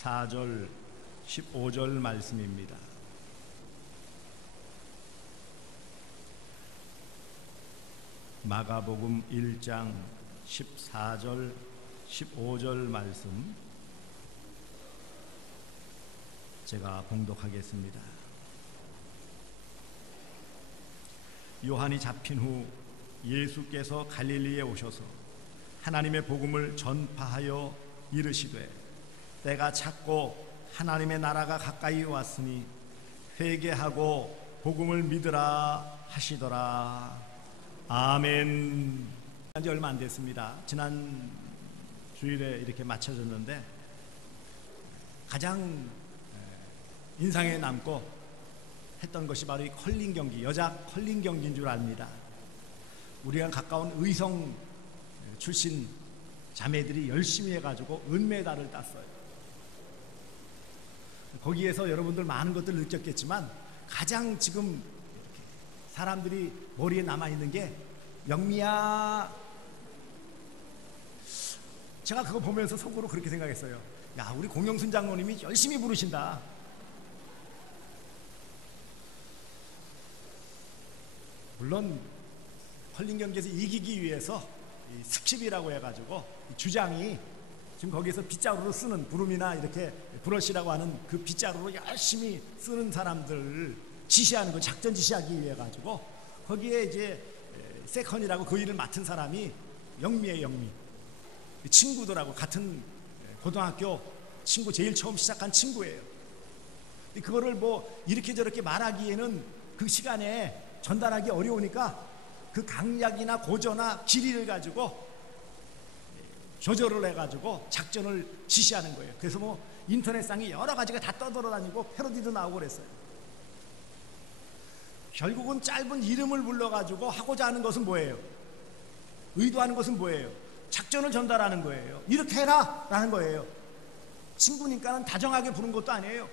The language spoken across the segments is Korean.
14절 15절 말씀입니다. 마가복음 1장 14절 15절 말씀 제가 봉독하겠습니다. 요한이 잡힌 후 예수께서 갈릴리에 오셔서 하나님의 복음을 전파하여 이르시되 때가 찼고 하나님의 나라가 가까이 왔으니 회개하고 복음을 믿으라 하시더라. 아멘. 한지 얼마 안 됐습니다. 지난 주일에 이렇게 마쳐졌는데 가장 인상에 남고 했던 것이 바로 이 컬링 경기, 여자 컬링 경기인 줄 압니다. 우리랑 가까운 의성 출신 자매들이 열심히 해가지고 은메달을 땄어요. 거기에서 여러분들 많은 것들을 느꼈겠지만 가장 지금 사람들이 머리에 남아있는 게 영미야, 제가 그거 보면서 속으로 그렇게 생각했어요. 야, 우리 공영순 장로님이 열심히 부르신다. 물론 컬링 경기에서 이기기 위해서 이 스킵이라고 해가지고 주장이 지금 거기에서 빗자루로 쓰는 부름이나 이렇게 브러쉬라고 하는 그 빗자루로 열심히 쓰는 사람들을 지시하는 거, 작전 지시하기 위해 가지고 거기에 이제 세컨이라고 그 일을 맡은 사람이 영미예요. 영미 친구들하고 같은 고등학교 친구, 제일 처음 시작한 친구예요. 그거를 뭐 이렇게 저렇게 말하기에는 그 시간에 전달하기 어려우니까 그 강약이나 고저나 길이를 가지고 조절을 해가지고 작전을 지시하는 거예요. 그래서 뭐 인터넷상에 여러 가지가 다 떠돌아다니고 패러디도 나오고 그랬어요. 결국은 짧은 이름을 불러가지고 하고자 하는 것은 뭐예요? 의도하는 것은 뭐예요? 작전을 전달하는 거예요. 이렇게 해라 라는 거예요. 친구니까는 다정하게 부른 것도 아니에요.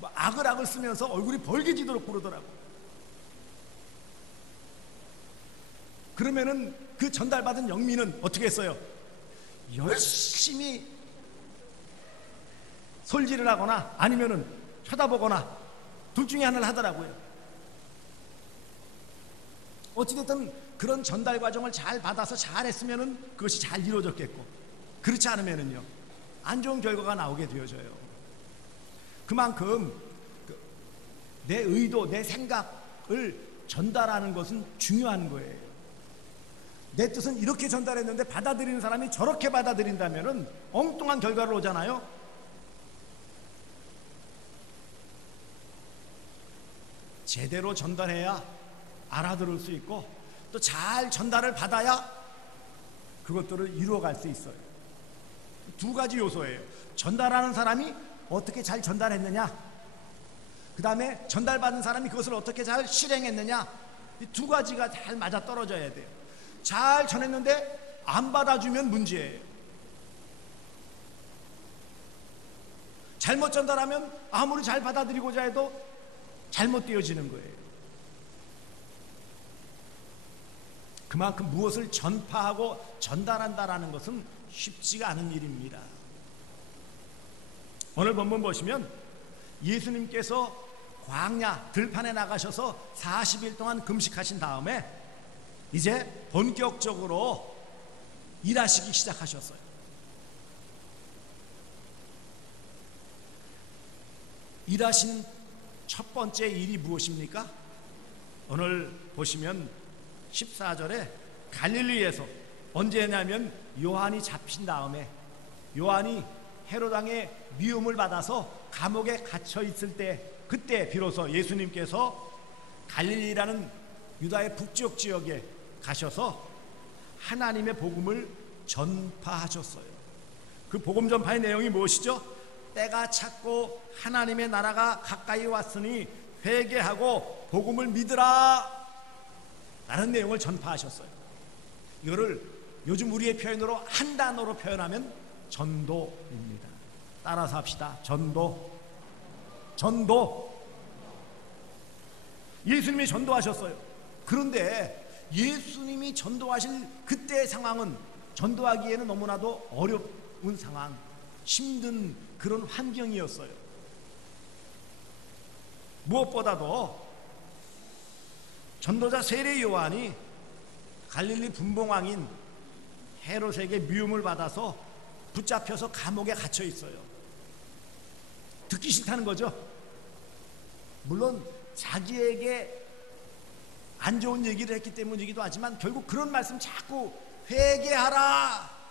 뭐 악을 쓰면서 얼굴이 벌개지도록 부르더라고. 그러면은 그 전달받은 영미는 어떻게 했어요? 열심히 솔질을 하거나 아니면은 쳐다보거나 둘 중에 하나를 하더라고요. 어찌됐든 그런 전달 과정을 잘 받아서 잘 했으면은 그것이 잘 이루어졌겠고, 그렇지 않으면은요 안 좋은 결과가 나오게 되어져요. 그만큼 내 의도, 내 생각을 전달하는 것은 중요한 거예요. 내 뜻은 이렇게 전달했는데 받아들이는 사람이 저렇게 받아들인다면은 엉뚱한 결과를 오잖아요. 제대로 전달해야 알아들을 수 있고 또 잘 전달을 받아야 그것들을 이루어갈 수 있어요. 두 가지 요소예요. 전달하는 사람이 어떻게 잘 전달했느냐, 그 다음에 전달받은 사람이 그것을 어떻게 잘 실행했느냐, 이 두 가지가 잘 맞아떨어져야 돼요. 잘 전했는데 안 받아주면 문제예요. 잘못 전달하면 아무리 잘 받아들이고자 해도 잘못되어지는 거예요. 그만큼 무엇을 전파하고 전달한다라는 것은 쉽지가 않은 일입니다. 오늘 본문 보시면 예수님께서 광야 들판에 나가셔서 40일 동안 금식하신 다음에 이제 본격적으로 일하시기 시작하셨어요. 일하신 첫 번째 일이 무엇입니까? 오늘 보시면 14절에 갈릴리에서, 언제냐면 요한이 잡힌 다음에, 요한이 헤롯 왕의 미움을 받아서 감옥에 갇혀 있을 때, 그때 비로소 예수님께서 갈릴리라는 유다의 북쪽 지역에 가셔서 하나님의 복음을 전파하셨어요. 그 복음 전파의 내용이 무엇이죠? 때가 찼고 하나님의 나라가 가까이 왔으니 회개하고 복음을 믿으라 라는 내용을 전파하셨어요. 이거를 요즘 우리의 표현으로 한 단어로 표현하면 전도입니다. 따라서 합시다. 전도. 예수님이 전도하셨어요. 그런데 예수님이 전도하실 그때의 상황은 전도하기에는 너무나도 어려운 상황, 힘든 그런 환경이었어요. 무엇보다도 전도자 세례 요한이 갈릴리 분봉왕인 헤롯에게 미움을 받아서 붙잡혀서 감옥에 갇혀 있어요. 듣기 싫다는 거죠. 물론 자기에게 안 좋은 얘기를 했기 때문이기도 하지만 결국 그런 말씀 자꾸 회개하라,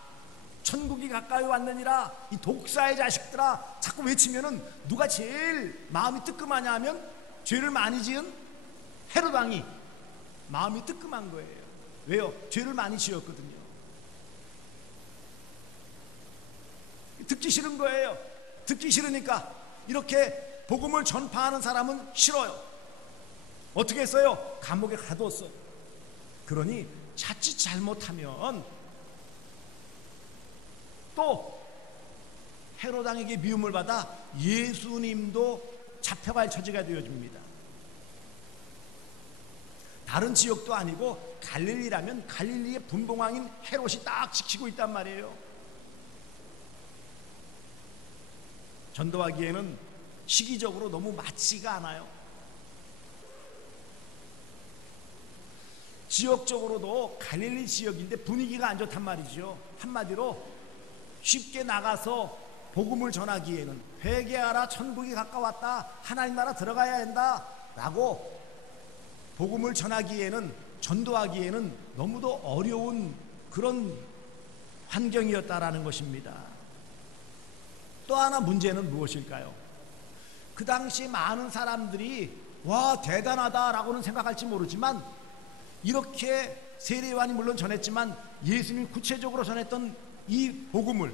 천국이 가까이 왔느니라, 이 독사의 자식들아 자꾸 외치면은 누가 제일 마음이 뜨끔하냐 하면 죄를 많이 지은 헤롯 왕이 마음이 뜨끔한 거예요. 왜요? 죄를 많이 지었거든요. 듣기 싫은 거예요. 듣기 싫으니까 이렇게 복음을 전파하는 사람은 싫어요. 어떻게 했어요? 감옥에 가두었어요. 그러니 자칫 잘못하면 또 헤롯 왕에게 미움을 받아 예수님도 잡혀갈 처지가 되어집니다. 다른 지역도 아니고 갈릴리라면 갈릴리의 분봉왕인 헤롯이 딱 지키고 있단 말이에요. 전도하기에는 시기적으로 너무 맞지가 않아요. 지역적으로도 갈릴리 지역인데 분위기가 안 좋단 말이죠. 한마디로 쉽게 나가서 복음을 전하기에는 회개하라, 천국이 가까웠다, 하나님 나라 들어가야 한다 라고 복음을 전하기에는, 전도하기에는 너무도 어려운 그런 환경이었다라는 것입니다. 또 하나 문제는 무엇일까요? 그 당시 많은 사람들이 와 대단하다라고는 생각할지 모르지만 이렇게 세례요한이 물론 전했지만 예수님이 구체적으로 전했던 이 복음을,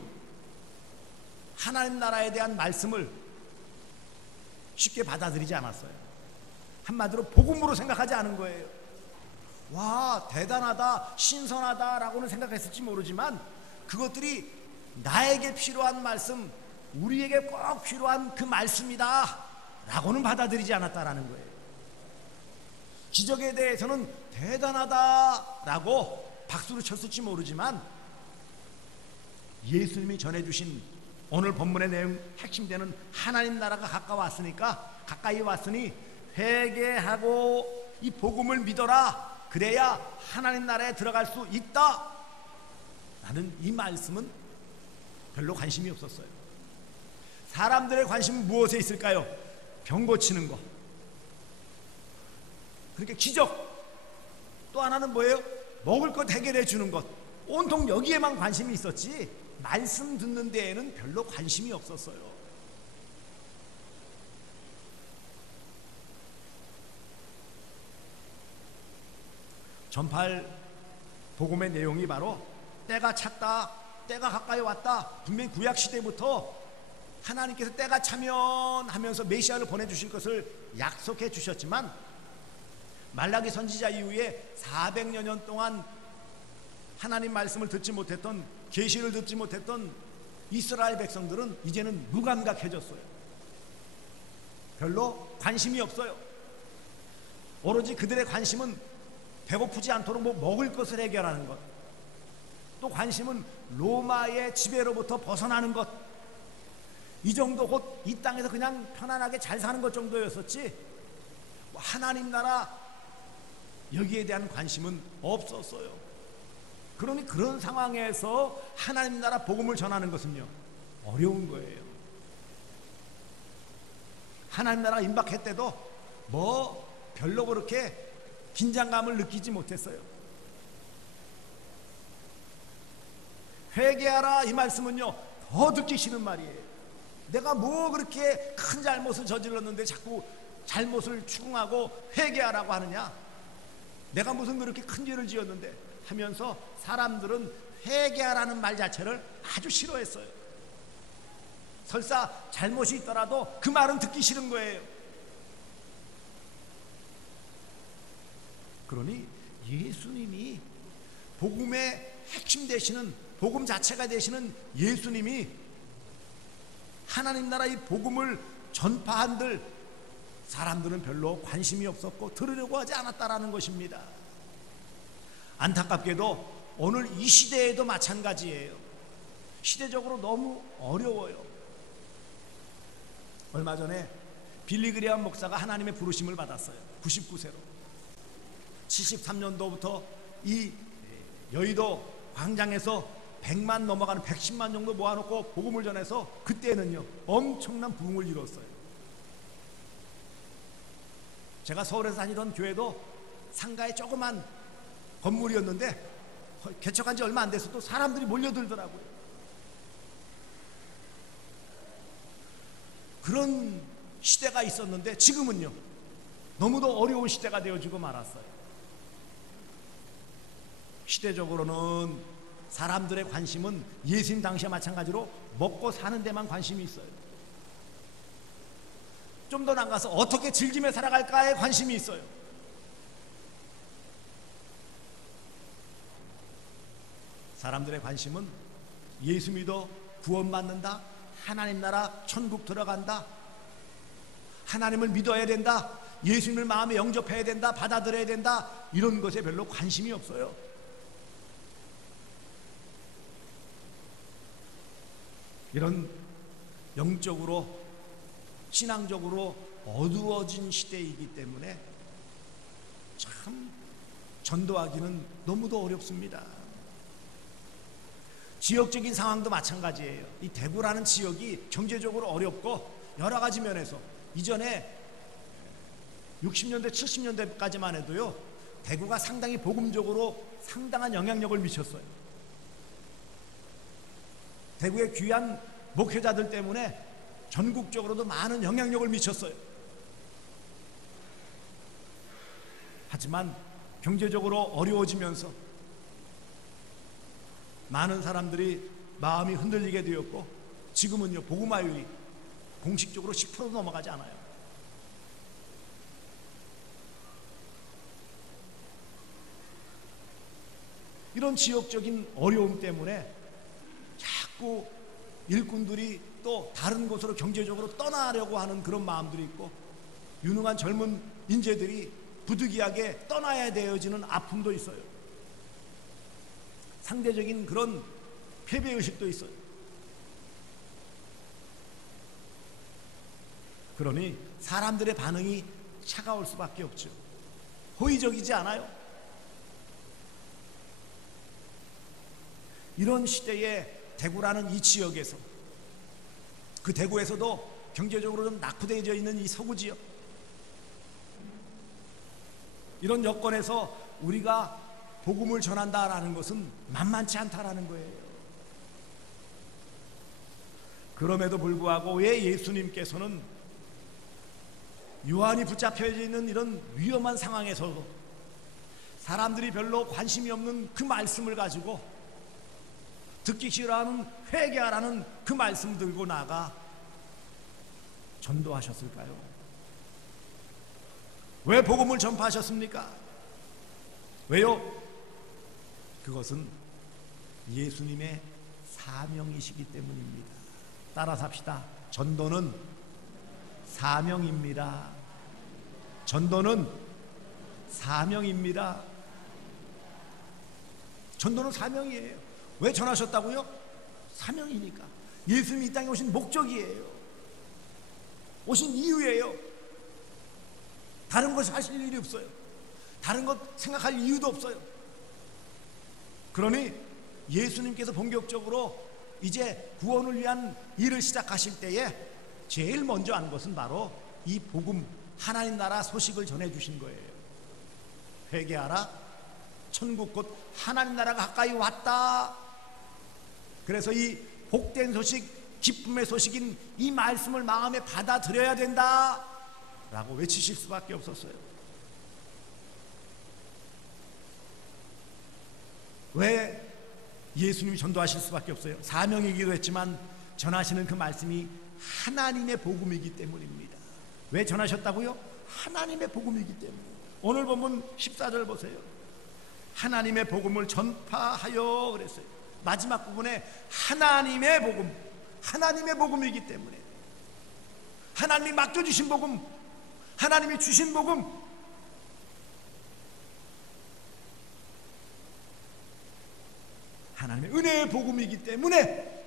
하나님 나라에 대한 말씀을 쉽게 받아들이지 않았어요. 한마디로 복음으로 생각하지 않은 거예요. 와 대단하다, 신선하다라고는 생각했을지 모르지만 그것들이 나에게 필요한 말씀, 우리에게 꼭 필요한 그 말씀이다 라고는 받아들이지 않았다라는 거예요. 기적에 대해서는 대단하다 라고 박수를 쳤을지 모르지만 예수님이 전해주신 오늘 본문의 내용 핵심되는 하나님 나라가 가까이 왔으니 회개하고 이 복음을 믿어라, 그래야 하나님 나라에 들어갈 수 있다 라는 이 말씀은 별로 관심이 없었어요. 사람들의 관심은 무엇에 있을까요? 병 고치는 거, 그렇게 기적, 또 하나는 뭐예요? 먹을 것 해결해 주는 것, 온통 여기에만 관심이 있었지 말씀 듣는 데에는 별로 관심이 없었어요. 전파할 복음의 내용이 바로 때가 찼다, 때가 가까이 왔다. 분명히 구약시대부터 하나님께서 때가 차면 하면서 메시아를 보내주실 것을 약속해 주셨지만 말라기 선지자 이후에 400여 년 동안 하나님 말씀을 듣지 못했던, 계시를 듣지 못했던 이스라엘 백성들은 이제는 무감각해졌어요. 별로 관심이 없어요. 오로지 그들의 관심은 배고프지 않도록 먹을 것을 해결하는 것, 또 관심은 로마의 지배로부터 벗어나는 것, 이 정도, 곧 이 땅에서 그냥 편안하게 잘 사는 것 정도였었지 하나님 나라 여기에 대한 관심은 없었어요. 그러니 그런 상황에서 하나님 나라 복음을 전하는 것은요 어려운 거예요. 하나님 나라가 임박했대도 별로 그렇게 긴장감을 느끼지 못했어요. 회개하라 이 말씀은요 더 듣기 싫은 말이에요. 내가 그렇게 큰 잘못을 저질렀는데 자꾸 잘못을 추궁하고 회개하라고 하느냐, 내가 무슨 그렇게 큰 죄를 지었는데 하면서 사람들은 회개하라는 말 자체를 아주 싫어했어요. 설사 잘못이 있더라도 그 말은 듣기 싫은 거예요. 그러니 예수님이 복음의 핵심 되시는, 복음 자체가 되시는 예수님이 하나님 나라 이 복음을 전파한들 사람들은 별로 관심이 없었고 들으려고 하지 않았다라는 것입니다. 안타깝게도 오늘 이 시대에도 마찬가지예요. 시대적으로 너무 어려워요. 얼마 전에 빌리 그레엄 목사가 하나님의 부르심을 받았어요. 99세로. 73년도부터 이 여의도 광장에서 100만 넘어가는 110만 정도 모아놓고 복음을 전해서 그때는요 엄청난 부흥을 이뤘어요. 제가 서울에서 다니던 교회도 상가에 조그만 건물이었는데 개척한 지 얼마 안 돼서도 사람들이 몰려들더라고요. 그런 시대가 있었는데 지금은요 너무도 어려운 시대가 되어지고 말았어요. 시대적으로는 사람들의 관심은 예수님 당시와 마찬가지로 먹고 사는 데만 관심이 있어요. 좀 더 나가서 어떻게 즐기며 살아갈까에 관심이 있어요. 사람들의 관심은 예수 믿어 구원받는다, 하나님 나라 천국 들어간다, 하나님을 믿어야 된다, 예수님을 마음에 영접해야 된다, 받아들여야 된다, 이런 것에 별로 관심이 없어요. 이런 영적으로 신앙적으로 어두워진 시대이기 때문에 참 전도하기는 너무도 어렵습니다. 지역적인 상황도 마찬가지예요. 이 대구라는 지역이 경제적으로 어렵고 여러 가지 면에서 이전에 60년대 70년대까지만 해도요 대구가 상당히 복음적으로 상당한 영향력을 미쳤어요. 대구의 귀한 목회자들 때문에 전국적으로도 많은 영향력을 미쳤어요. 하지만 경제적으로 어려워지면서 많은 사람들이 마음이 흔들리게 되었고 지금은요 복음화율이 공식적으로 10%도 넘어가지 않아요. 이런 지역적인 어려움 때문에 자꾸 일꾼들이 또 다른 곳으로 경제적으로 떠나려고 하는 그런 마음들이 있고 유능한 젊은 인재들이 부득이하게 떠나야 되어지는 아픔도 있어요. 상대적인 그런 패배의식도 있어요. 그러니 사람들의 반응이 차가울 수밖에 없죠. 호의적이지 않아요. 이런 시대에 대구라는 이 지역에서 그 대구에서도 경제적으로 좀 낙후되어져 있는 이 서구 지역 이런 여건에서 우리가 복음을 전한다라는 것은 만만치 않다라는 거예요. 그럼에도 불구하고 왜 예수님께서는 요한이 붙잡혀 있는 이런 위험한 상황에서도 사람들이 별로 관심이 없는 그 말씀을 가지고 듣기 싫어하는 회개하라는 그 말씀 들고 나가 전도하셨을까요? 왜 복음을 전파하셨습니까? 왜요? 그것은 예수님의 사명이시기 때문입니다. 따라서 합시다. 전도는 사명입니다. 전도는 사명입니다. 전도는 사명이에요. 왜 전하셨다고요? 사명이니까. 예수님이 이 땅에 오신 목적이에요. 오신 이유예요. 다른 것을 하실 일이 없어요. 다른 것 생각할 이유도 없어요. 그러니 예수님께서 본격적으로 이제 구원을 위한 일을 시작하실 때에 제일 먼저 한 것은 바로 이 복음, 하나님 나라 소식을 전해주신 거예요. 회개하라, 천국 곧 하나님 나라가 가까이 왔다. 그래서 이 복된 소식, 기쁨의 소식인 이 말씀을 마음에 받아들여야 된다 라고 외치실 수밖에 없었어요. 왜 예수님이 전도하실 수밖에 없어요? 사명이기도 했지만 전하시는 그 말씀이 하나님의 복음이기 때문입니다. 왜 전하셨다고요? 하나님의 복음이기 때문에. 오늘 본문 14절 보세요. 하나님의 복음을 전파하여 그랬어요. 마지막 부분에 하나님의 복음, 하나님의 복음이기 때문에 하나님이 맡겨주신 복음, 하나님이 주신 복음, 하나님의 은혜의 복음이기 때문에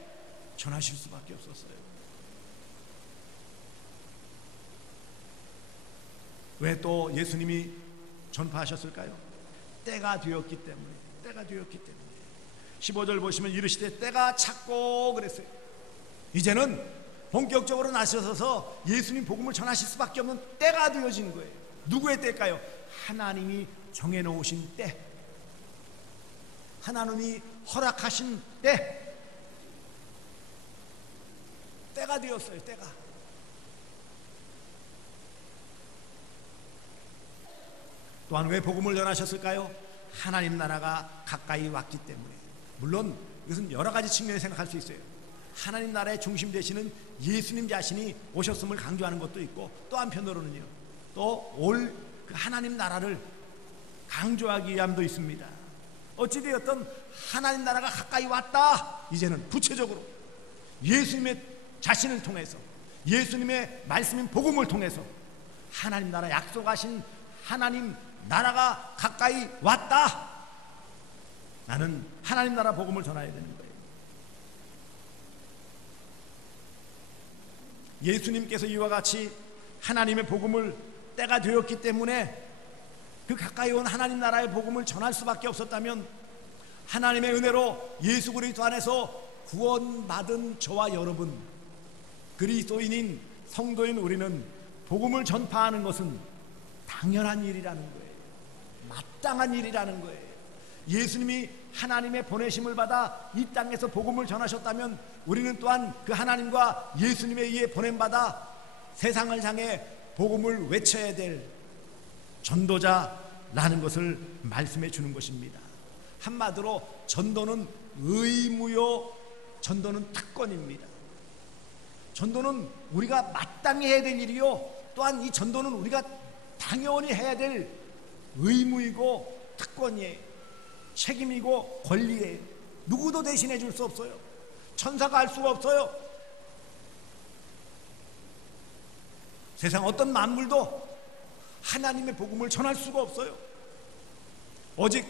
전하실 수밖에 없었어요. 왜 또 예수님이 전파하셨을까요? 때가 되었기 때문에. 때가 되었기 때문에. 15절 보시면 이르시되 때가 찼고 그랬어요. 이제는 본격적으로 나서서 예수님 복음을 전하실 수밖에 없는 때가 되어진 거예요. 누구의 때일까요? 하나님이 정해놓으신 때, 하나님이 허락하신 때, 때가 되었어요. 때가. 또한 왜 복음을 전하셨을까요? 하나님 나라가 가까이 왔기 때문에. 물론 이것은 여러 가지 측면에 생각할 수 있어요. 하나님 나라의 중심 되시는 예수님 자신이 오셨음을 강조하는 것도 있고, 또 한편으로는요, 또 올 그 하나님 나라를 강조하기 위함도 있습니다. 어찌되었든 하나님 나라가 가까이 왔다. 이제는 구체적으로 예수님의 자신을 통해서, 예수님의 말씀인 복음을 통해서 하나님 나라, 약속하신 하나님 나라가 가까이 왔다. 나는 하나님 나라 복음을 전해야 되는 거예요. 예수님께서 이와 같이 하나님의 복음을 때가 되었기 때문에 그 가까이 온 하나님 나라의 복음을 전할 수밖에 없었다면, 하나님의 은혜로 예수 그리스도 안에서 구원받은 저와 여러분, 그리스도인인 성도인 우리는 복음을 전파하는 것은 당연한 일이라는 거예요. 마땅한 일이라는 거예요. 예수님이 하나님의 보내심을 받아 이 땅에서 복음을 전하셨다면, 우리는 또한 그 하나님과 예수님에 의해 보냄받아 세상을 향해 복음을 외쳐야 될 전도자라는 것을 말씀해 주는 것입니다. 한마디로 전도는 의무요, 전도는 특권입니다. 전도는 우리가 마땅히 해야 될 일이요, 또한 이 전도는 우리가 당연히 해야 될 의무이고 특권이에요. 책임이고 권리예요. 누구도 대신해 줄 수 없어요. 천사가 할 수가 없어요. 세상 어떤 만물도 하나님의 복음을 전할 수가 없어요. 오직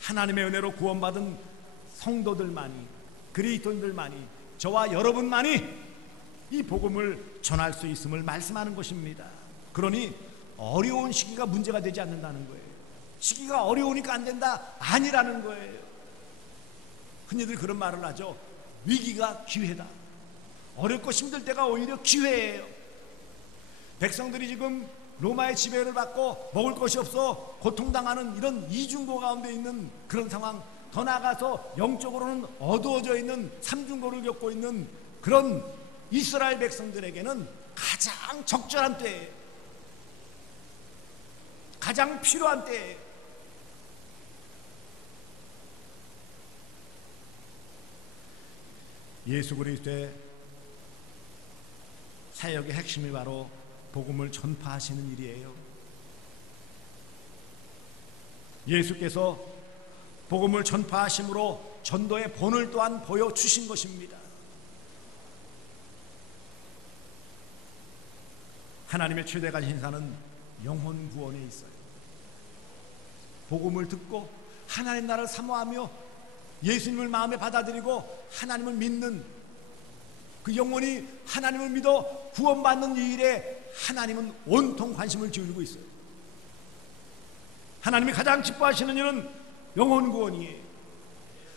하나님의 은혜로 구원받은 성도들만이, 그리스도인들만이, 저와 여러분만이 이 복음을 전할 수 있음을 말씀하는 것입니다. 그러니 어려운 시기가 문제가 되지 않는다는 거예요. 시기가 어려우니까 안 된다, 아니라는 거예요. 흔히들 그런 말을 하죠. 위기가 기회다. 어렵고 힘들 때가 오히려 기회예요. 백성들이 지금 로마의 지배를 받고 먹을 것이 없어 고통당하는 이런 이중고 가운데 있는 그런 상황, 더 나아가서 영적으로는 어두워져 있는 삼중고를 겪고 있는 그런 이스라엘 백성들에게는 가장 적절한 때예요. 가장 필요한 때예요. 예수 그리스도의 사역의 핵심이 바로 복음을 전파하시는 일이에요. 예수께서 복음을 전파하심으로 전도의 본을 또한 보여주신 것입니다. 하나님의 최대 관심사는 영혼 구원에 있어요. 복음을 듣고 하나님 나라를 사모하며 예수님을 마음에 받아들이고 하나님을 믿는 그 영혼이 하나님을 믿어 구원받는 이 일에 하나님은 온통 관심을 기울이고 있어요. 하나님이 가장 기뻐하시는 일은 영혼 구원이에요.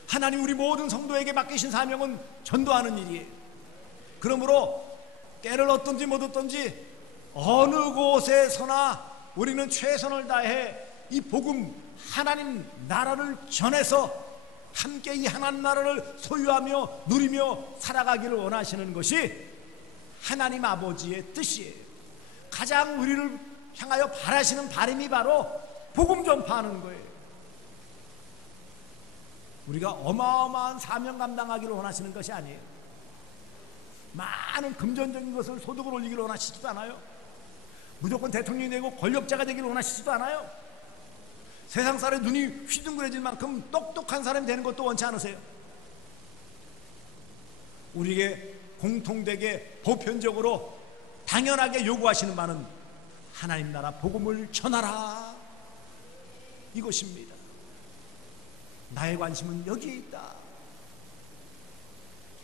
하나님 우리 모든 성도에게 맡기신 사명은 전도하는 일이에요. 그러므로 때를 얻든지 못 얻든지 어느 곳에서나 우리는 최선을 다해 이 복음, 하나님 나라를 전해서 함께 이 하나님 나라를 소유하며 누리며 살아가기를 원하시는 것이 하나님 아버지의 뜻이에요. 가장 우리를 향하여 바라시는 바람이 바로 복음 전파하는 거예요. 우리가 어마어마한 사명 감당하기를 원하시는 것이 아니에요. 많은 금전적인 것을 소득을 올리기를 원하시지도 않아요. 무조건 대통령이 되고 권력자가 되기를 원하시지도 않아요. 세상 사람의 눈이 휘둥그레질 만큼 똑똑한 사람이 되는 것도 원치 않으세요. 우리에게 공통되게 보편적으로 당연하게 요구하시는 바는 하나님 나라 복음을 전하라, 이것입니다. 나의 관심은 여기에 있다.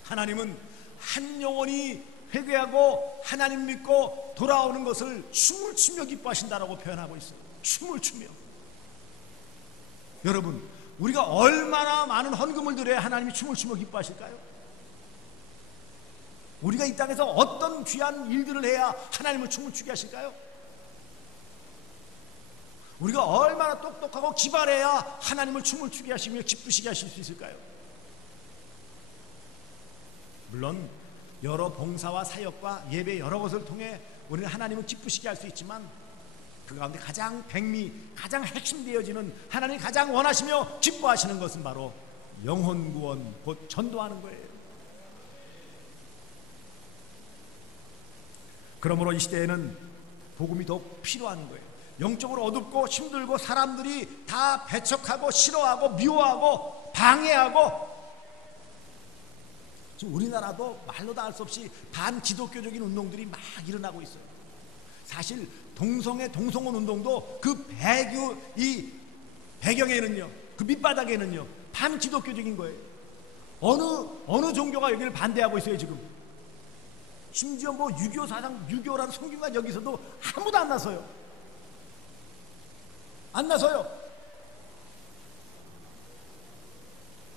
하나님은 한 영혼이 회개하고 하나님 믿고 돌아오는 것을 춤을 추며 기뻐하신다라고 표현하고 있어요. 춤을 추며. 여러분, 우리가 얼마나 많은 헌금을 드려야 하나님이 춤을 추며 기뻐하실까요? 우리가 이 땅에서 어떤 귀한 일들을 해야 하나님을 춤을 추게 하실까요? 우리가 얼마나 똑똑하고 기발해야 하나님을 춤을 추게 하시며 기쁘시게 하실 수 있을까요? 물론 여러 봉사와 사역과 예배 여러 것을 통해 우리는 하나님을 기쁘시게 할 수 있지만 그 가운데 가장 백미, 가장 핵심되어지는 하나님이 가장 원하시며 기뻐하시는 것은 바로 영혼 구원, 곧 전도하는 거예요. 그러므로 이 시대에는 복음이 더욱 필요한 거예요. 영적으로 어둡고 힘들고 사람들이 다 배척하고 싫어하고 미워하고 방해하고, 지금 우리나라도 말로도 할 수 없이 반기독교적인 운동들이 막 일어나고 있어요. 사실 동성애 동성혼 운동도 그 배경에는요, 그 밑바닥에는요 반기독교적인 거예요. 어느 종교가 여기를 반대하고 있어요 지금. 심지어 뭐 유교 사상, 유교라는 성균관 여기서도 아무도 안 나서요. 안 나서요.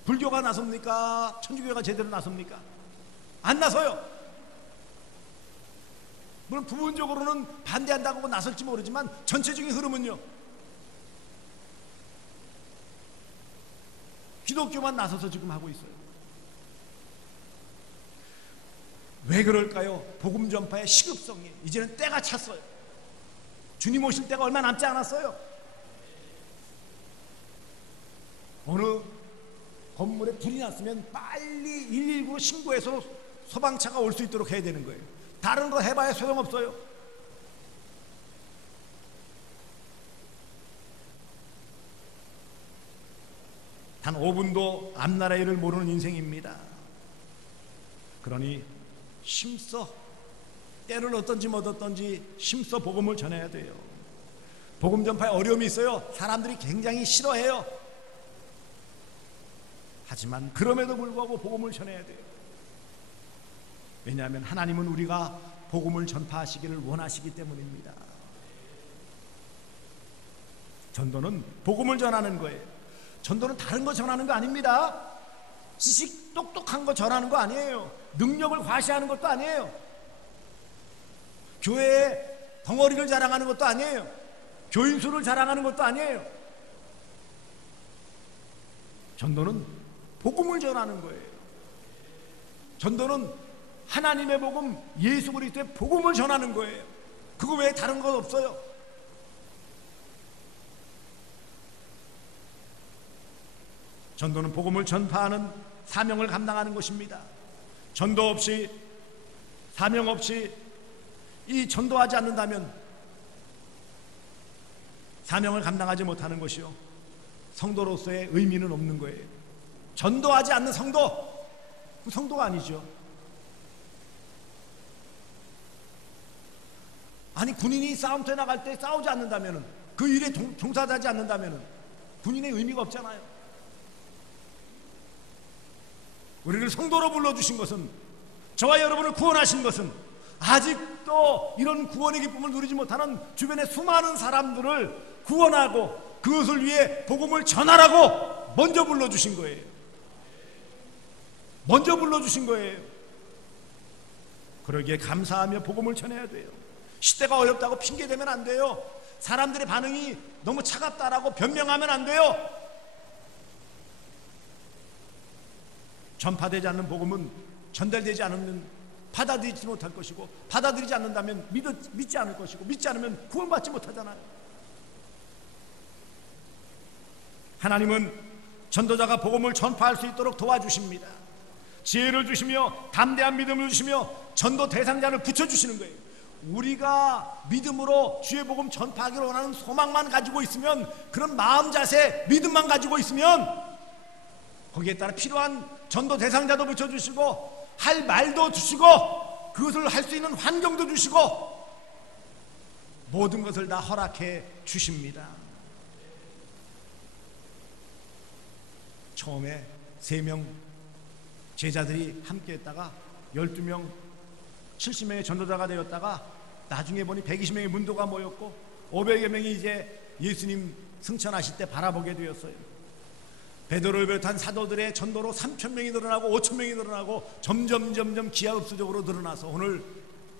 불교가 나섭니까? 천주교가 제대로 나섭니까? 안 나서요. 물론 부분적으로는 반대한다고 나설지 모르지만 전체적인 흐름은요, 기독교만 나서서 지금 하고 있어요. 왜 그럴까요? 복음 전파의 시급성이 이제는 때가 찼어요. 주님 오실 때가 얼마 남지 않았어요. 어느 건물에 불이 났으면 빨리 119로 신고해서 소방차가 올 수 있도록 해야 되는 거예요. 다른 거 해봐야 소용없어요. 단 5분도 앞나라의 일을 모르는 인생입니다. 그러니 힘써, 때를 어떤지 못 어떤지 힘써 복음을 전해야 돼요. 복음 전파에 어려움이 있어요. 사람들이 굉장히 싫어해요. 하지만 그럼에도 불구하고 복음을 전해야 돼요. 왜냐하면 하나님은 우리가 복음을 전파하시기를 원하시기 때문입니다. 전도는 복음을 전하는 거예요. 전도는 다른 거 전하는 거 아닙니다. 지식 똑똑한 거 전하는 거 아니에요. 능력을 과시하는 것도 아니에요. 교회의 덩어리를 자랑하는 것도 아니에요. 교인수를 자랑하는 것도 아니에요. 전도는 복음을 전하는 거예요. 전도는 하나님의 복음, 예수 그리스도의 복음을 전하는 거예요. 그거 외에 다른 것 없어요. 전도는 복음을 전파하는 사명을 감당하는 것입니다. 전도 없이, 사명 없이 이 전도하지 않는다면 사명을 감당하지 못하는 것이요, 성도로서의 의미는 없는 거예요. 전도하지 않는 성도, 그 성도가 아니죠. 아니, 군인이 싸움터에 나갈 때 싸우지 않는다면, 그 일에 종사하지 않는다면 군인의 의미가 없잖아요. 우리를 성도로 불러주신 것은, 저와 여러분을 구원하신 것은, 아직도 이런 구원의 기쁨을 누리지 못하는 주변의 수많은 사람들을 구원하고 그것을 위해 복음을 전하라고 먼저 불러주신 거예요. 먼저 불러주신 거예요. 그러기에 감사하며 복음을 전해야 돼요. 시대가 어렵다고 핑계대면 안 돼요. 사람들의 반응이 너무 차갑다라고 변명하면 안 돼요. 전파되지 않는 복음은 전달되지 않으면 받아들이지 못할 것이고, 받아들이지 않는다면 믿지 않을 것이고, 믿지 않으면 구원받지 못하잖아요. 하나님은 전도자가 복음을 전파할 수 있도록 도와주십니다. 지혜를 주시며 담대한 믿음을 주시며 전도 대상자를 붙여주시는 거예요. 우리가 믿음으로 주의 복음 전파하기를 원하는 소망만 가지고 있으면, 그런 마음 자세, 믿음만 가지고 있으면 거기에 따라 필요한 전도 대상자도 붙여주시고, 할 말도 주시고, 그것을 할 수 있는 환경도 주시고, 모든 것을 다 허락해 주십니다. 처음에 3명 제자들이 함께 했다가 12명, 70명의 전도자가 되었다가 나중에 보니 120명의 문도가 모였고 500여 명이 이제 예수님 승천하실 때 바라보게 되었어요. 베드로를 비롯한 사도들의 전도로 3,000명이 늘어나고 5,000명이 늘어나고 점점 기하급수적으로 늘어나서 오늘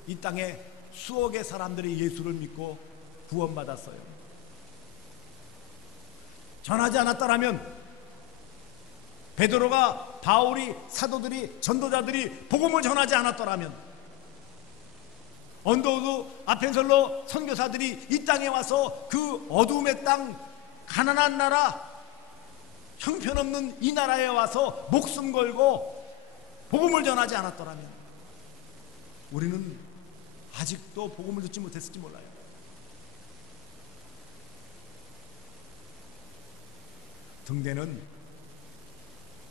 이 땅에 수억의 사람들이 예수를 믿고 구원받았어요. 전하지 않았더라면, 베드로가, 바울이, 사도들이, 전도자들이 복음을 전하지 않았더라면, 언더우드, 아펜설로 선교사들이 이 땅에 와서 그 어둠의 땅, 가난한 나라, 형편없는 이 나라에 와서 목숨 걸고 복음을 전하지 않았더라면 우리는 아직도 복음을 듣지 못했을지 몰라요. 등대는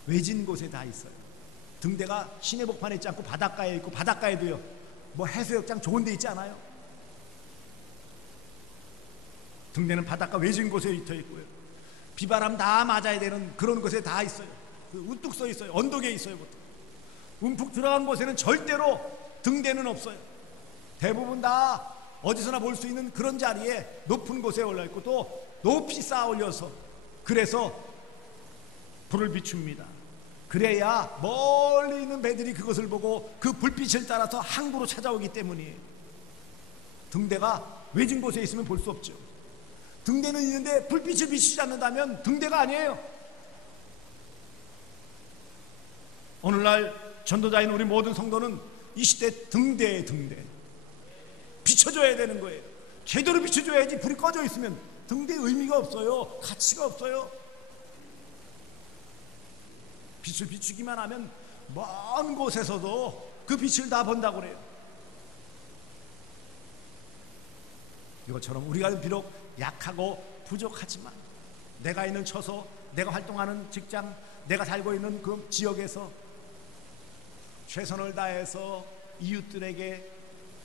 외진 곳에 다 있어요. 등대가 시내 복판에 있지 않고 바닷가에 있고, 바닷가에도요 뭐 해수욕장 좋은 데 있지 않아요? 등대는 바닷가 외진 곳에 있어 있고요, 비바람 다 맞아야 되는 그런 곳에 다 있어요. 우뚝 서 있어요. 언덕에 있어요. 움푹 들어간 곳에는 절대로 등대는 없어요. 대부분 다 어디서나 볼 수 있는 그런 자리에 높은 곳에 올라있고 또 높이 쌓아 올려서, 그래서 불을 비춥니다. 그래야 멀리 있는 배들이 그것을 보고 그 불빛을 따라서 항구로 찾아오기 때문이에요. 등대가 외진 곳에 있으면 볼 수 없죠. 등대는 있는데 불빛을 비추지 않는다면 등대가 아니에요. 오늘날 전도자인 우리 모든 성도는 이 시대 등대에 등대 비춰줘야 되는 거예요. 제대로 비춰줘야지. 불이 꺼져 있으면 등대의 의미가 없어요. 가치가 없어요. 빛을 비추기만 하면 먼 곳에서도 그 빛을 다 본다고 그래요. 이것처럼 우리가 비록 약하고 부족하지만 내가 있는 처소, 내가 활동하는 직장, 내가 살고 있는 그 지역에서 최선을 다해서 이웃들에게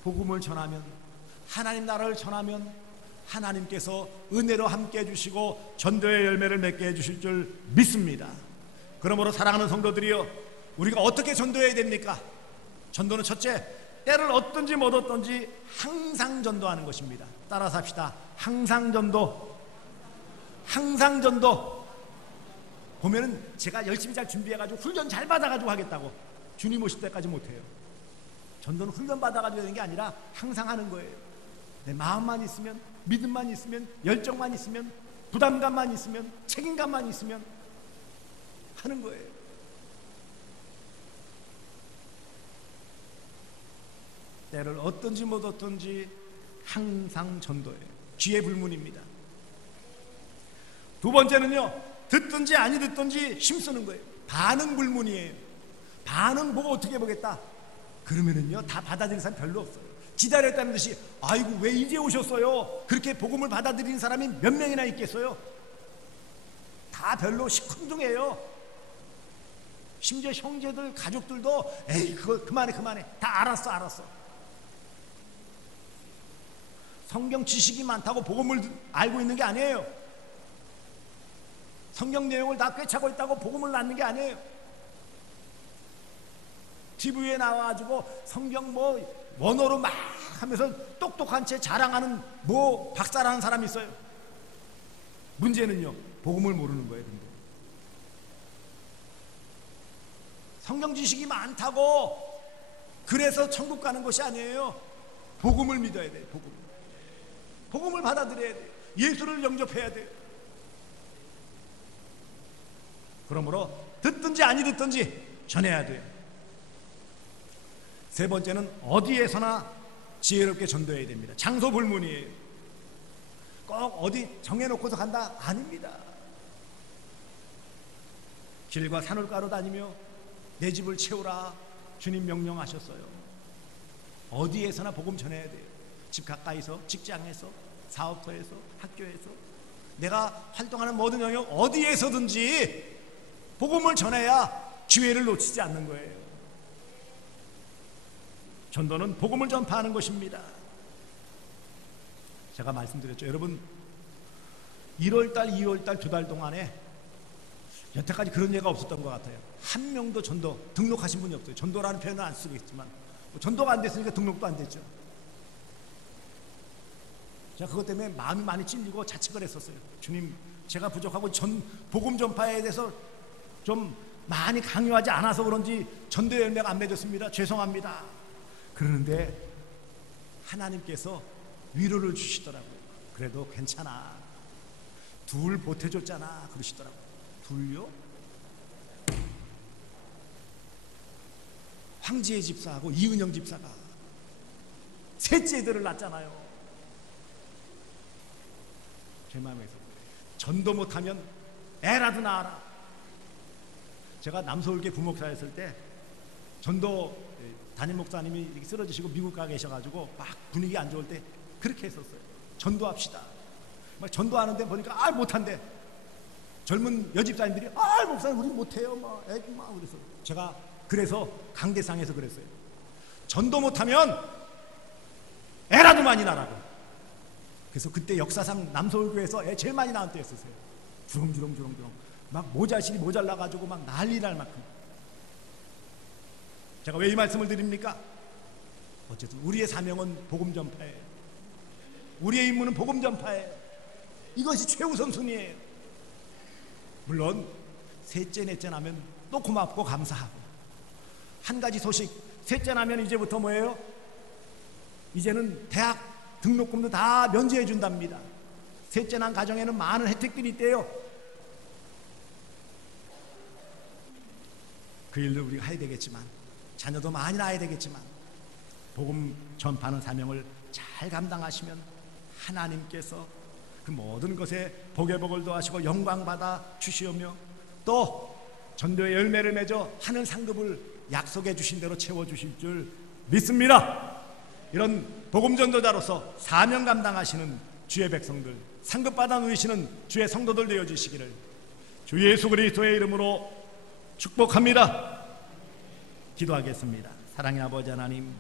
복음을 전하면, 하나님 나라를 전하면 하나님께서 은혜로 함께 해주시고 전도의 열매를 맺게 해주실 줄 믿습니다. 그러므로 사랑하는 성도들이여, 우리가 어떻게 전도해야 됩니까? 전도는 첫째, 때를 얻든지 못 얻든지 항상 전도하는 것입니다. 따라서 합시다. 항상 전도. 항상 전도. 보면은 제가 열심히 잘 준비해가지고 훈련 잘 받아가지고 하겠다고 주님 오실 때까지 못해요. 전도는 훈련 받아가지고 되는 게 아니라 항상 하는 거예요. 내 마음만 있으면, 믿음만 있으면, 열정만 있으면, 부담감만 있으면, 책임감만 있으면 하는 거예요. 때를 얻든지 못 얻든지 항상 전도예요. 귀의 불문입니다. 두 번째는요, 듣든지 아니 듣든지 힘쓰는 거예요. 반응 불문이에요. 반응 보고 어떻게 보겠다 그러면은요 다 받아들인 사람 별로 없어요. 기다렸다는 듯이 아이고 왜 이제 오셨어요? 그렇게 복음을 받아들이는 사람이 몇 명이나 있겠어요? 다 별로 시큰둥해요. 심지어 형제들, 가족들도 에이 그거 그만해 다 알았어. 성경 지식이 많다고 복음을 알고 있는 게 아니에요. 성경 내용을 다 꿰차고 있다고 복음을 낳는 게 아니에요. TV에 나와가지고 성경 뭐 원어로 막 하면서 똑똑한 채 자랑하는 뭐 박사라는 사람이 있어요. 문제는요, 복음을 모르는 거예요. 근데 성경 지식이 많다고 그래서 천국 가는 것이 아니에요. 복음을 믿어야 돼요. 복음을 받아들여야 돼요. 예수를 영접해야 돼요. 그러므로 듣든지 아니 듣든지 전해야 돼요. 세 번째는 어디에서나 지혜롭게 전도해야 됩니다. 장소 불문이에요. 꼭 어디 정해놓고서 간다? 아닙니다. 길과 산울가로 다니며 내 집을 채우라 주님 명령하셨어요. 어디에서나 복음 전해야 돼요. 집 가까이서, 직장에서, 사업터에서, 학교에서, 내가 활동하는 모든 영역 어디에서든지 복음을 전해야 기회를 놓치지 않는 거예요. 전도는 복음을 전파하는 것입니다. 제가 말씀드렸죠. 여러분 1월달, 2월달 두 달 동안에 여태까지 그런 예가 없었던 것 같아요. 한 명도 전도 등록하신 분이 없어요. 전도라는 표현은 안 쓰겠지만 전도가 안 됐으니까 등록도 안 됐죠. 제가 그것 때문에 마음이 많이 찔리고 자책을 했었어요. 주님, 제가 부족하고 복음 전파에 대해서 좀 많이 강요하지 않아서 그런지 전도 열매가 안 맺었습니다. 죄송합니다. 그러는데 하나님께서 위로를 주시더라고요. 그래도 괜찮아. 둘 보태줬잖아. 그러시더라고요. 둘요? 황지혜 집사하고 이은영 집사가 셋째 애들을 낳았잖아요. 제 마음에서 전도 못하면 애라도 낳아라. 제가 남서울교 부목사였을 때 전도 담임 목사님이 이렇게 쓰러지시고 미국 가 계셔가지고 막 분위기 안 좋을 때 그렇게 했었어요. 전도합시다. 막 전도하는데 보니까 못한대. 젊은 여집사님들이 목사님 우리 못해요. 애기 그래서 제가 그래서 강대상에서 그랬어요. 전도 못하면 애라도 많이 낳으라고. 그래서 그때 역사상 남서울교회에서 애 제일 많이 낳은 때였었어요. 주렁주렁 막 모자식이 모자라가지고 막 난리 날 만큼. 제가 왜 이 말씀을 드립니까? 어쨌든 우리의 사명은 복음 전파예요. 우리의 임무는 복음 전파예요. 이것이 최우선순위예요. 물론 셋째 넷째 나면 또 고맙고 감사하고, 한 가지 소식, 셋째 나면 이제부터 뭐예요? 이제는 대학 등록금도 다 면제해 준답니다. 셋째 난 가정에는 많은 혜택들이 있대요. 그 일을 우리가 해야 되겠지만, 자녀도 많이 낳아야 되겠지만, 복음 전파하는 사명을 잘 감당하시면 하나님께서 그 모든 것에 복의 복을 더하시고 영광 받아 주시오며, 또 전도의 열매를 맺어 하늘 상급을 약속해 주신 대로 채워 주실 줄 믿습니다. 이런 복음 전도자로서 사명 감당하시는 주의 백성들, 상급 받아 누리시는 주의 성도들 되어 주시기를 주 예수 그리스도의 이름으로 축복합니다. 기도하겠습니다. 사랑의 아버지 하나님,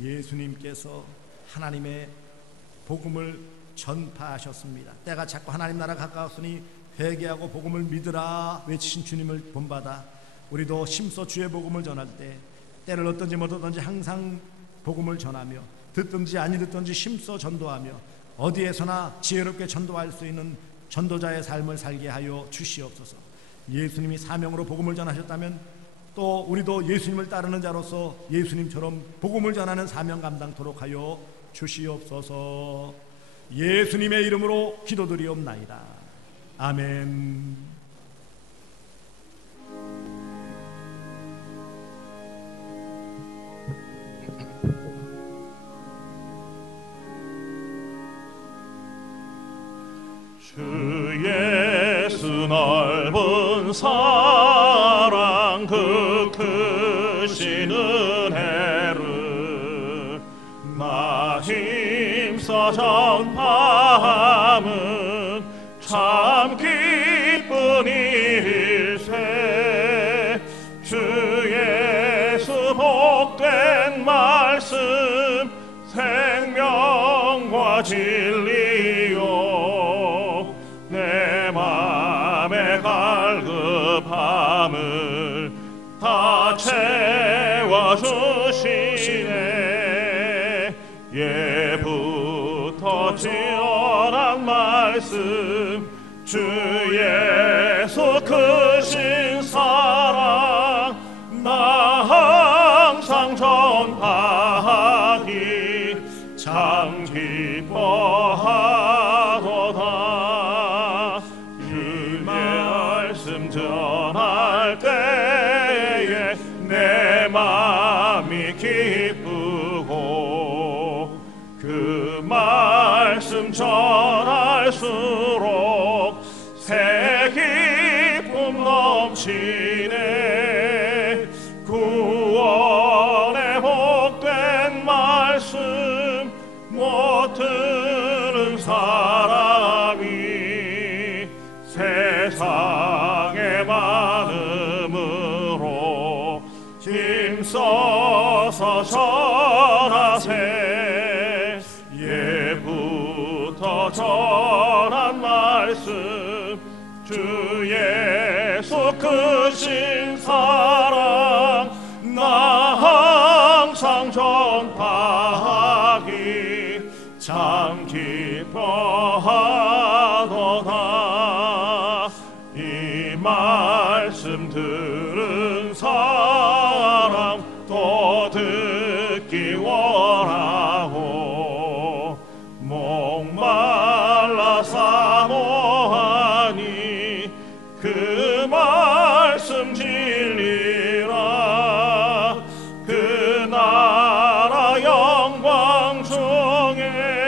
예수님께서 하나님의 복음을 전파하셨습니다. 때가 자꾸 하나님 나라 가까웠으니 회개하고 복음을 믿으라 외치신 주님을 본받아 우리도 심써 주의 복음을 전할 때 때를 어떤지 못 어떤지 항상 복음을 전하며 듣든지 아니 듣든지 심써 전도하며 어디에서나 지혜롭게 전도할 수 있는 전도자의 삶을 살게 하여 주시옵소서. 예수님이 사명으로 복음을 전하셨다면 또 우리도 예수님을 따르는 자로서 예수님처럼 복음을 전하는 사명 감당토록 하여 주시옵소서. 예수님의 이름으로 기도드리옵나이다. 아멘. 주 예수 넓은 사랑 그 크신 은혜를 나 힘써 전파함은 참 기쁜 일세. 주 예수 복된 말씀 생명과 진리요 내 맘에 갈급함을 다 채워주시네. 예부터 지어난 말씀 주 예수 크신 사랑 나 항상 전파하기 참 기뻐하도다. 이 말씀 전할 때에 내 맘이 기쁘고 그 말씀 전할수록 새 기쁨 넘치네. 구원의 복된 말씀 못 들은 사람이 세상에 많음으로 힘써서 전하세. 예부터 전한 말씀 주 예수 참 기뻐하도다. 이 말씀 들은 사람 또 듣기 원하고 목말라 사모하니 그 말씀 진리라. 그 나라 영광 중에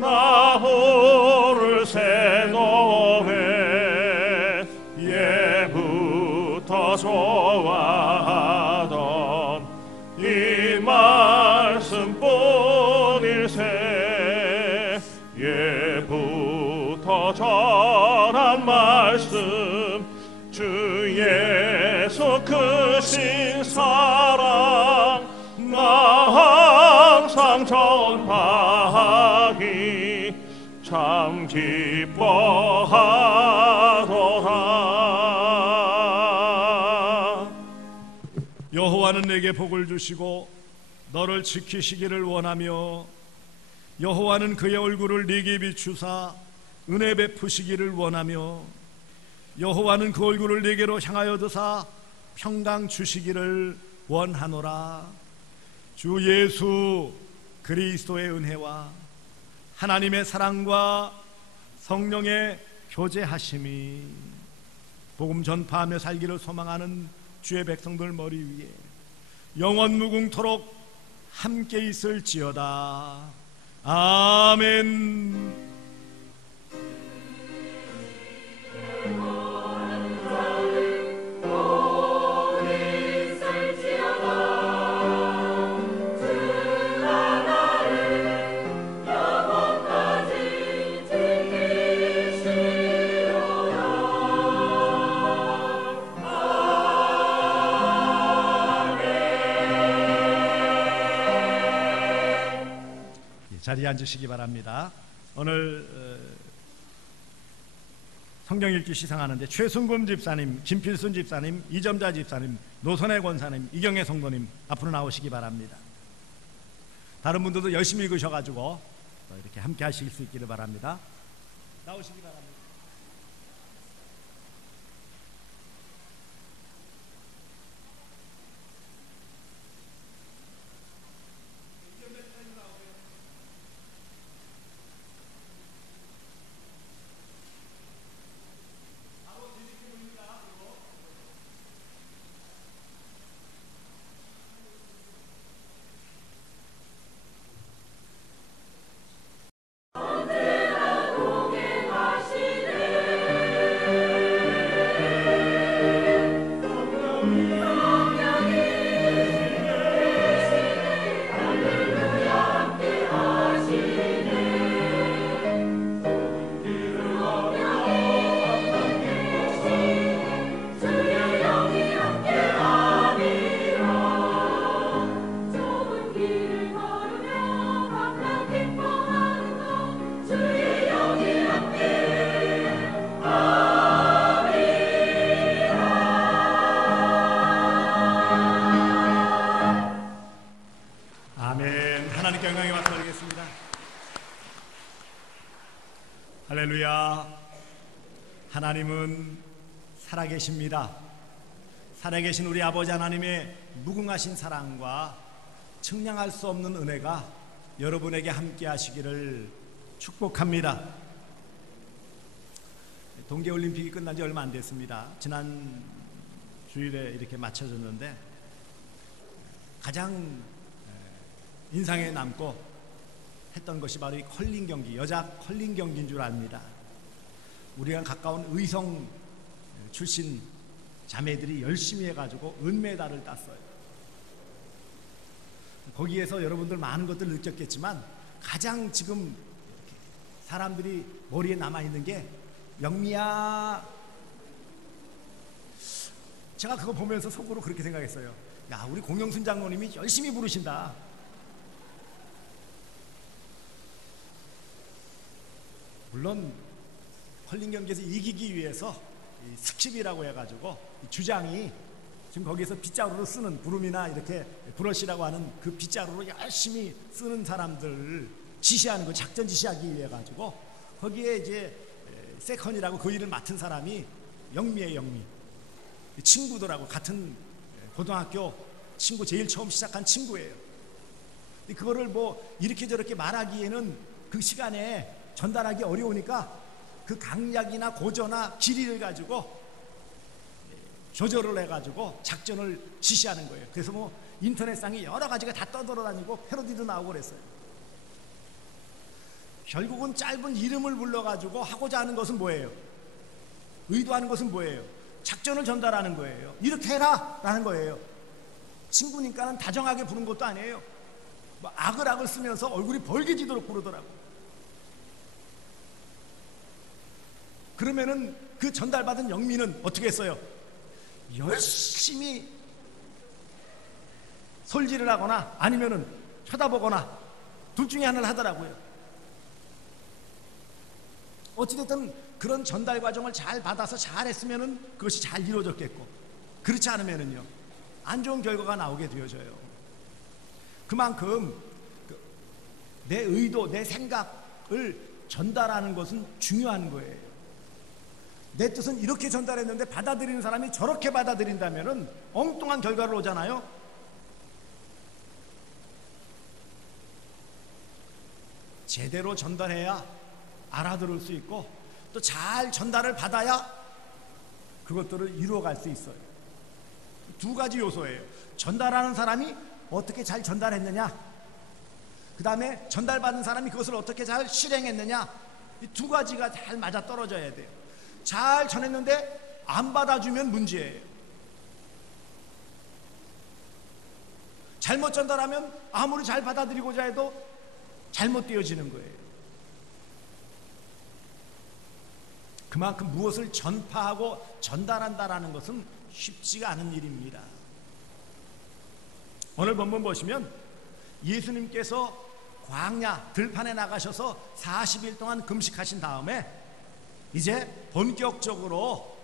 나홀을 새노래 예부터 좋아하던 이 말씀뿐일세. 예부터 전한 말씀 주 예수 크신 사랑 나 항상 전파하기 참 기뻐하도다. 여호와는 내게 복을 주시고 너를 지키시기를 원하며 여호와는 그의 얼굴을 네게 비추사 은혜 베푸시기를 원하며 여호와는 그 얼굴을 네게로 향하여 드사 평강 주시기를 원하노라. 주 예수 그리스도의 은혜와 하나님의 사랑과 성령의 교제하심이 복음 전파하며 살기를 소망하는 주의 백성들 머리 위에 영원 무궁토록 함께 있을지어다. 아멘. 자리에 앉으시기 바랍니다. 오늘 성경 읽기 시상하는데 최순금 집사님, 김필순 집사님, 이점자 집사님, 노선혜 권사님, 이경혜 성도님 앞으로 나오시기 바랍니다. 다른 분들도 열심히 읽으셔가지고 이렇게 함께 하실 수 있기를 바랍니다. 나오시기 바랍니다. 할렐루야. 하나님은 살아계십니다. 살아계신 우리 아버지 하나님의 무궁하신 사랑과 측량할 수 없는 은혜가 여러분에게 함께 하시기를 축복합니다. 동계올림픽이 끝난 지 얼마 안 됐습니다. 지난 주일에 이렇게 마쳐졌는데 가장 인상에 남고 했던 것이 바로 이 컬링 경기, 여자 컬링 경기인 줄 압니다. 우리랑 가까운 의성 출신 자매들이 열심히 해가지고 은메달을 땄어요. 거기에서 여러분들 많은 것들 느꼈겠지만 가장 지금 사람들이 머리에 남아있는 게 영미야, 제가 그거 보면서 속으로 그렇게 생각했어요. 야, 우리 공영순 장로님이 열심히 부르신다. 물론 컬링 경기에서 이기기 위해서 스킵이라고 해가지고 주장이 지금 거기에서 빗자루로 쓰는 부름이나 이렇게 브러쉬라고 하는 그 빗자루로 열심히 쓰는 사람들 지시하는 거, 작전 지시하기 위해 가지고 거기에 이제 세컨이라고 그 일을 맡은 사람이 영미예요. 영미. 친구들하고 같은 고등학교 친구, 제일 처음 시작한 친구예요. 그거를 뭐 이렇게 저렇게 말하기에는 그 시간에 전달하기 어려우니까 그 강약이나 고저나 길이를 가지고 조절을 해가지고 작전을 지시하는 거예요. 그래서 뭐 인터넷상에 여러 가지가 다 떠돌아다니고 패러디도 나오고 그랬어요. 결국은 짧은 이름을 불러가지고 하고자 하는 것은 뭐예요? 의도하는 것은 뭐예요? 작전을 전달하는 거예요. 이렇게 해라 라는 거예요. 친구니까는 다정하게 부른 것도 아니에요. 뭐 악을 쓰면서 얼굴이 벌개지도록 부르더라고. 그러면은 그 전달받은 영미는 어떻게 했어요? 열심히 솔질을 하거나 아니면은 쳐다보거나 둘 중에 하나를 하더라고요. 어찌됐든 그런 전달 과정을 잘 받아서 잘 했으면은 그것이 잘 이루어졌겠고, 그렇지 않으면은요 안 좋은 결과가 나오게 되어져요. 그만큼 내 의도, 내 생각을 전달하는 것은 중요한 거예요. 내 뜻은 이렇게 전달했는데 받아들이는 사람이 저렇게 받아들인다면은 엉뚱한 결과를 오잖아요. 제대로 전달해야 알아들을 수 있고, 또 잘 전달을 받아야 그것들을 이루어갈 수 있어요. 두 가지 요소예요. 전달하는 사람이 어떻게 잘 전달했느냐, 그 다음에 전달받은 사람이 그것을 어떻게 잘 실행했느냐, 이 두 가지가 잘 맞아 떨어져야 돼요. 잘 전했는데 안 받아주면 문제예요. 잘못 전달하면 아무리 잘 받아들이고자 해도 잘못되어지는 거예요. 그만큼 무엇을 전파하고 전달한다라는 것은 쉽지가 않은 일입니다. 오늘 본문 보시면 예수님께서 광야 들판에 나가셔서 40일 동안 금식하신 다음에 이제 본격적으로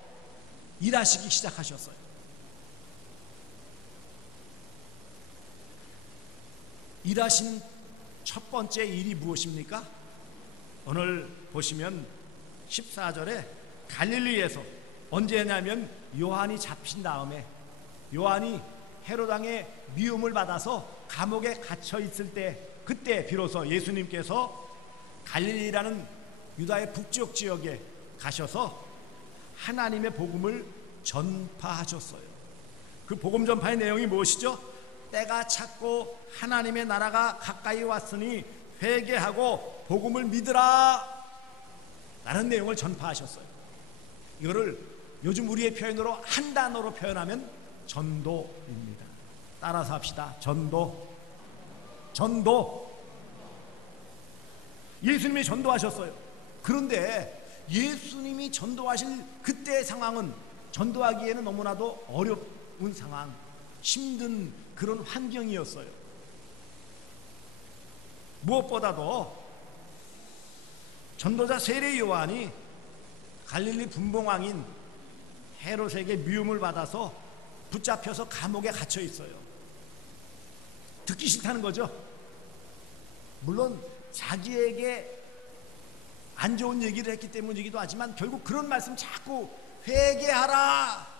일하시기 시작하셨어요. 일하신 첫 번째 일이 무엇입니까? 오늘 보시면 14절에 갈릴리에서, 언제 했냐면 요한이 잡힌 다음에, 요한이 헤롯 왕의 미움을 받아서 감옥에 갇혀 있을 때, 그때 비로소 예수님께서 갈릴리라는 유다의 북쪽 지역에 가셔서 하나님의 복음을 전파하셨어요. 그 복음 전파의 내용이 무엇이죠? 때가 찼고 하나님의 나라가 가까이 왔으니 회개하고 복음을 믿으라 라는 내용을 전파하셨어요. 이거를 요즘 우리의 표현으로 한 단어로 표현하면 전도입니다. 따라서 합시다. 전도. 예수님이 전도하셨어요. 그런데 예수님이 전도하실 그때의 상황은 전도하기에는 너무나도 어려운 상황, 힘든 그런 환경이었어요. 무엇보다도 전도자 세례 요한이 갈릴리 분봉왕인 헤롯에게 미움을 받아서 붙잡혀서 감옥에 갇혀 있어요. 듣기 싫다는 거죠. 물론 자기에게 안 좋은 얘기를 했기 때문이기도 하지만 결국 그런 말씀 자꾸 회개하라,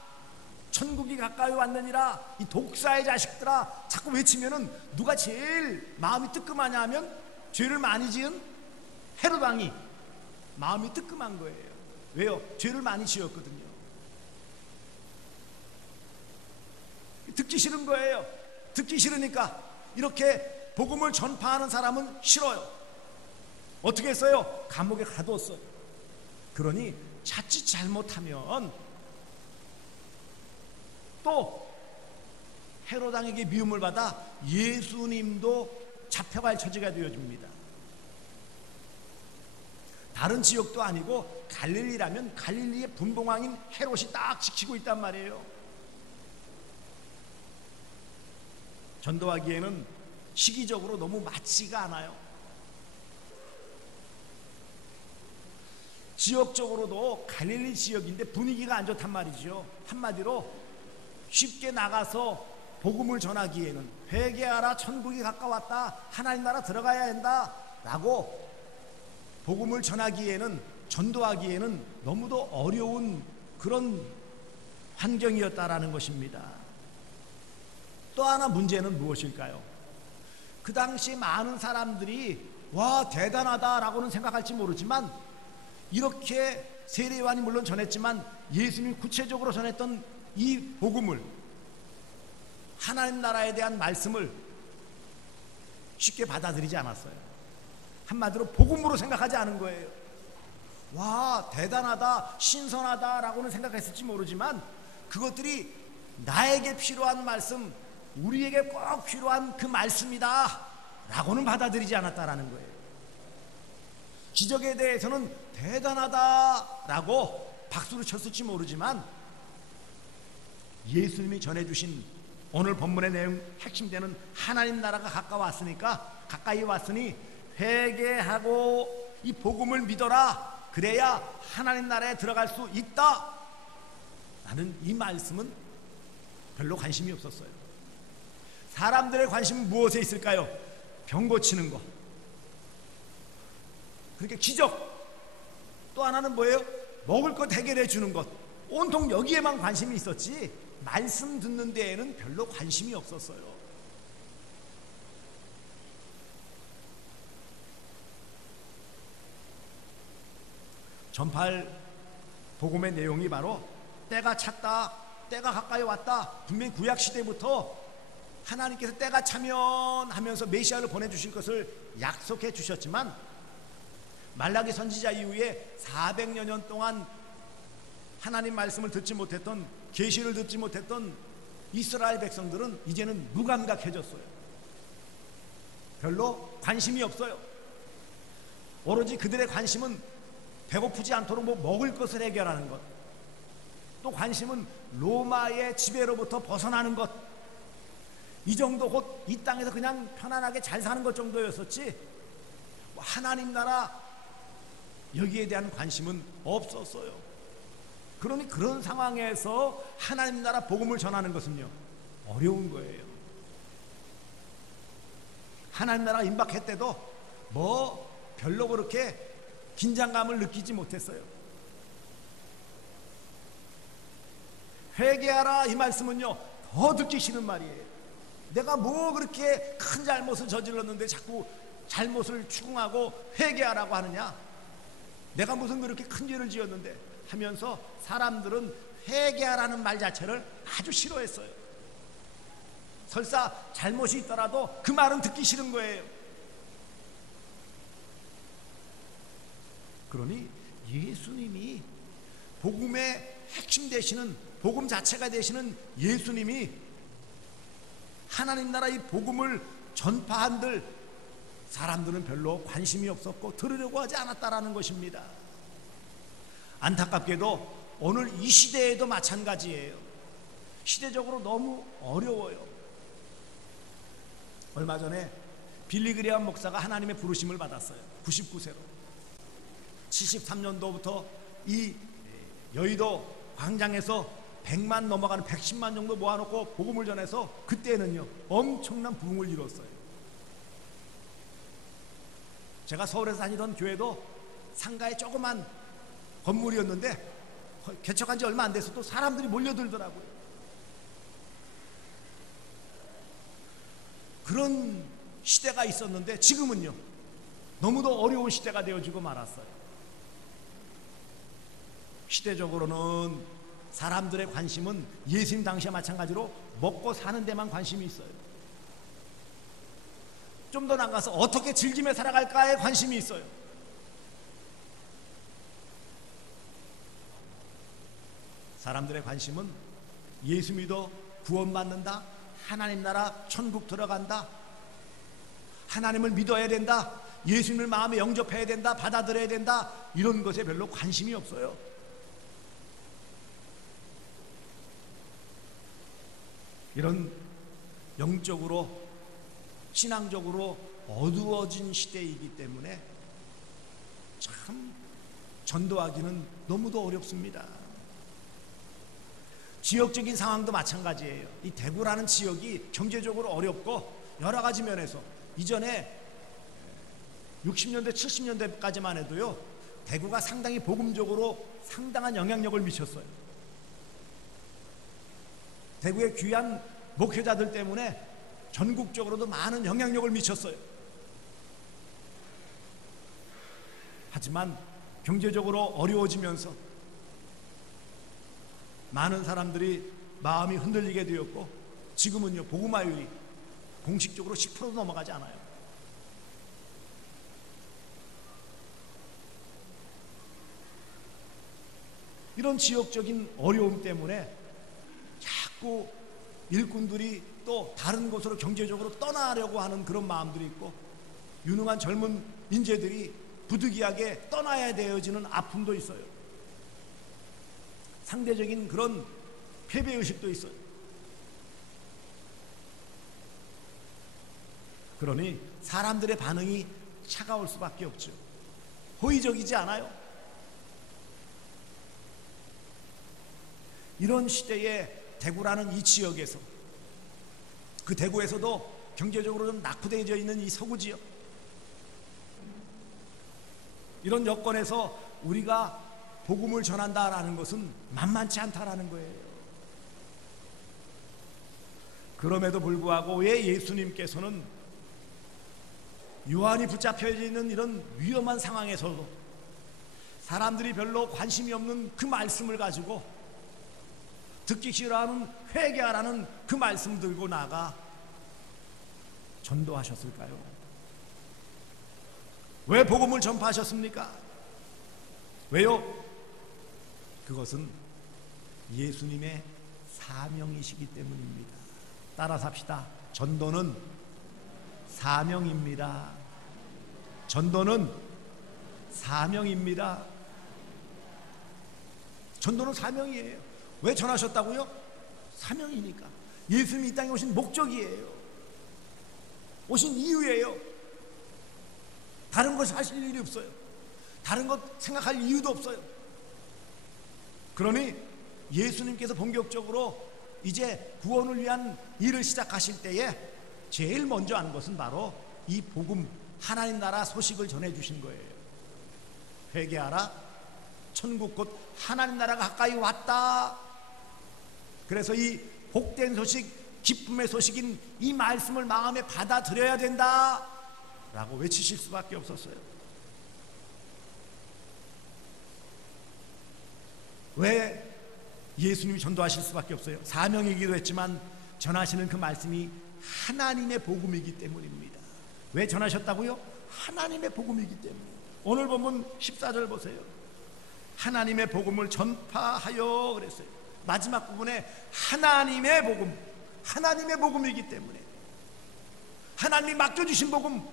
천국이 가까이 왔느니라, 이 독사의 자식들아 자꾸 외치면은 누가 제일 마음이 뜨끔하냐 하면 죄를 많이 지은 헤롯 왕이 마음이 뜨끔한 거예요. 왜요? 죄를 많이 지었거든요. 듣기 싫은 거예요. 듣기 싫으니까 이렇게 복음을 전파하는 사람은 싫어요. 어떻게 했어요? 감옥에 가두었어요. 그러니 자칫 잘못하면 또 헤롯 왕에게 미움을 받아 예수님도 잡혀갈 처지가 되어집니다. 다른 지역도 아니고 갈릴리라면 갈릴리의 분봉왕인 헤롯이 딱 지키고 있단 말이에요. 전도하기에는 시기적으로 너무 맞지가 않아요. 지역적으로도 갈릴리 지역인데 분위기가 안 좋단 말이죠. 한마디로 쉽게 나가서 복음을 전하기에는 회개하라, 천국이 가까웠다, 하나님 나라 들어가야 한다, 라고 복음을 전하기에는, 전도하기에는 너무도 어려운 그런 환경이었다라는 것입니다. 또 하나 문제는 무엇일까요? 그 당시 많은 사람들이 와 대단하다라고는 생각할지 모르지만, 이렇게 세례 요한이 물론 전했지만 예수님이 구체적으로 전했던 이 복음을, 하나님 나라에 대한 말씀을 쉽게 받아들이지 않았어요. 한마디로 복음으로 생각하지 않은 거예요. 와 대단하다, 신선하다라고는 생각했을지 모르지만, 그것들이 나에게 필요한 말씀, 우리에게 꼭 필요한 그 말씀이다 라고는 받아들이지 않았다라는 거예요. 기적에 대해서는 대단하다라고 박수를 쳤을지 모르지만, 예수님이 전해주신 오늘 본문의 내용 핵심되는 하나님 나라가 가까이 왔으니 회개하고 이 복음을 믿어라, 그래야 하나님 나라에 들어갈 수 있다 라는 이 말씀은 별로 관심이 없었어요. 사람들의 관심은 무엇에 있을까요? 병 고치는 것, 그렇게 기적, 또 하나는 뭐예요? 먹을 것 해결해 주는 것. 온통 여기에만 관심이 있었지 말씀 듣는 데에는 별로 관심이 없었어요. 전파할 복음의 내용이 바로 때가 찼다, 때가 가까이 왔다. 분명히 구약 시대부터 하나님께서 때가 차면 하면서 메시아를 보내주실 것을 약속해 주셨지만, 말라기 선지자 이후에 400여 년 동안 하나님 말씀을 듣지 못했던, 계시를 듣지 못했던 이스라엘 백성들은 이제는 무감각해졌어요. 별로 관심이 없어요. 오로지 그들의 관심은 배고프지 않도록 먹을 것을 해결하는 것, 또 관심은 로마의 지배로부터 벗어나는 것, 이 정도, 곧 이 땅에서 그냥 편안하게 잘 사는 것 정도였었지 하나님 나라 여기에 대한 관심은 없었어요. 그러니 그런 상황에서 하나님 나라 복음을 전하는 것은요 어려운 거예요. 하나님 나라가 임박했대도 별로 그렇게 긴장감을 느끼지 못했어요. 회개하라 이 말씀은요 더 듣기 싫은 말이에요. 내가 그렇게 큰 잘못을 저질렀는데 자꾸 잘못을 추궁하고 회개하라고 하느냐, 내가 무슨 그렇게 큰 죄를 지었는데 하면서 사람들은 회개하라는 말 자체를 아주 싫어했어요. 설사 잘못이 있더라도 그 말은 듣기 싫은 거예요. 그러니 예수님이 복음의 핵심 되시는, 복음 자체가 되시는 예수님이 하나님 나라 이 복음을 전파한들 사람들은 별로 관심이 없었고 들으려고 하지 않았다라는 것입니다. 안타깝게도 오늘 이 시대에도 마찬가지예요. 시대적으로 너무 어려워요. 얼마 전에 빌리 그레엄 목사가 하나님의 부르심을 받았어요. 99세로 73년도부터 이 여의도 광장에서 100만 넘어가는 110만 정도 모아놓고 복음을 전해서 그때는요 엄청난 부흥을 이뤘어요. 제가 서울에서 다니던 교회도 상가에 조그만 건물이었는데 개척한 지 얼마 안 돼서 또 사람들이 몰려들더라고요. 그런 시대가 있었는데 지금은요 너무도 어려운 시대가 되어지고 말았어요. 시대적으로는 사람들의 관심은 예수님 당시와 마찬가지로 먹고 사는 데만 관심이 있어요. 좀 더 나가서 어떻게 즐기며 살아갈까에 관심이 있어요. 사람들의 관심은 예수 믿어 구원받는다, 하나님 나라 천국 들어간다, 하나님을 믿어야 된다, 예수님을 마음에 영접해야 된다, 받아들여야 된다, 이런 것에 별로 관심이 없어요. 이런 영적으로 신앙적으로 어두워진 시대이기 때문에 참 전도하기는 너무도 어렵습니다. 지역적인 상황도 마찬가지예요. 이 대구라는 지역이 경제적으로 어렵고 여러 가지 면에서 이전에 60년대 70년대까지만 해도요, 대구가 상당히 복음적으로 상당한 영향력을 미쳤어요. 대구의 귀한 목회자들 때문에 전국적으로도 많은 영향력을 미쳤어요. 하지만 경제적으로 어려워지면서 많은 사람들이 마음이 흔들리게 되었고, 지금은요, 복음화율이 공식적으로 10%도 넘어가지 않아요. 이런 지역적인 어려움 때문에 자꾸 일꾼들이 또 다른 곳으로 경제적으로 떠나려고 하는 그런 마음들이 있고, 유능한 젊은 인재들이 부득이하게 떠나야 되어지는 아픔도 있어요. 상대적인 그런 패배의식도 있어요. 그러니 사람들의 반응이 차가울 수밖에 없죠. 호의적이지 않아요. 이런 시대에 대구라는 이 지역에서, 그 대구에서도 경제적으로 좀 낙후되어져 있는 이 서구 지역, 이런 여건에서 우리가 복음을 전한다라는 것은 만만치 않다라는 거예요. 그럼에도 불구하고 왜 예수님께서는 요한이 붙잡혀 있는 이런 위험한 상황에서도 사람들이 별로 관심이 없는 그 말씀을 가지고, 듣기 싫어하는 회개하라는 그 말씀 들고 나가 전도하셨을까요? 왜 복음을 전파하셨습니까? 왜요? 그것은 예수님의 사명이시기 때문입니다. 따라서 합시다. 전도는 사명입니다. 전도는 사명입니다. 전도는 사명이에요. 왜 전하셨다고요? 사명이니까. 예수님이 이 땅에 오신 목적이에요. 오신 이유예요. 다른 것 하실 일이 없어요. 다른 것 생각할 이유도 없어요. 그러니 예수님께서 본격적으로 이제 구원을 위한 일을 시작하실 때에 제일 먼저 한 것은 바로 이 복음, 하나님 나라 소식을 전해주신 거예요. 회개하라, 천국 곧 하나님 나라가 가까이 왔다. 그래서 이 복된 소식, 기쁨의 소식인 이 말씀을 마음에 받아들여야 된다 라고 외치실 수밖에 없었어요. 왜 예수님이 전도하실 수밖에 없어요? 사명이기도 했지만 전하시는 그 말씀이 하나님의 복음이기 때문입니다. 왜 전하셨다고요? 하나님의 복음이기 때문에. 오늘 본문 14절 보세요. 하나님의 복음을 전파하여 그랬어요. 마지막 부분에 하나님의 복음, 하나님의 복음이기 때문에, 하나님이 맡겨주신 복음,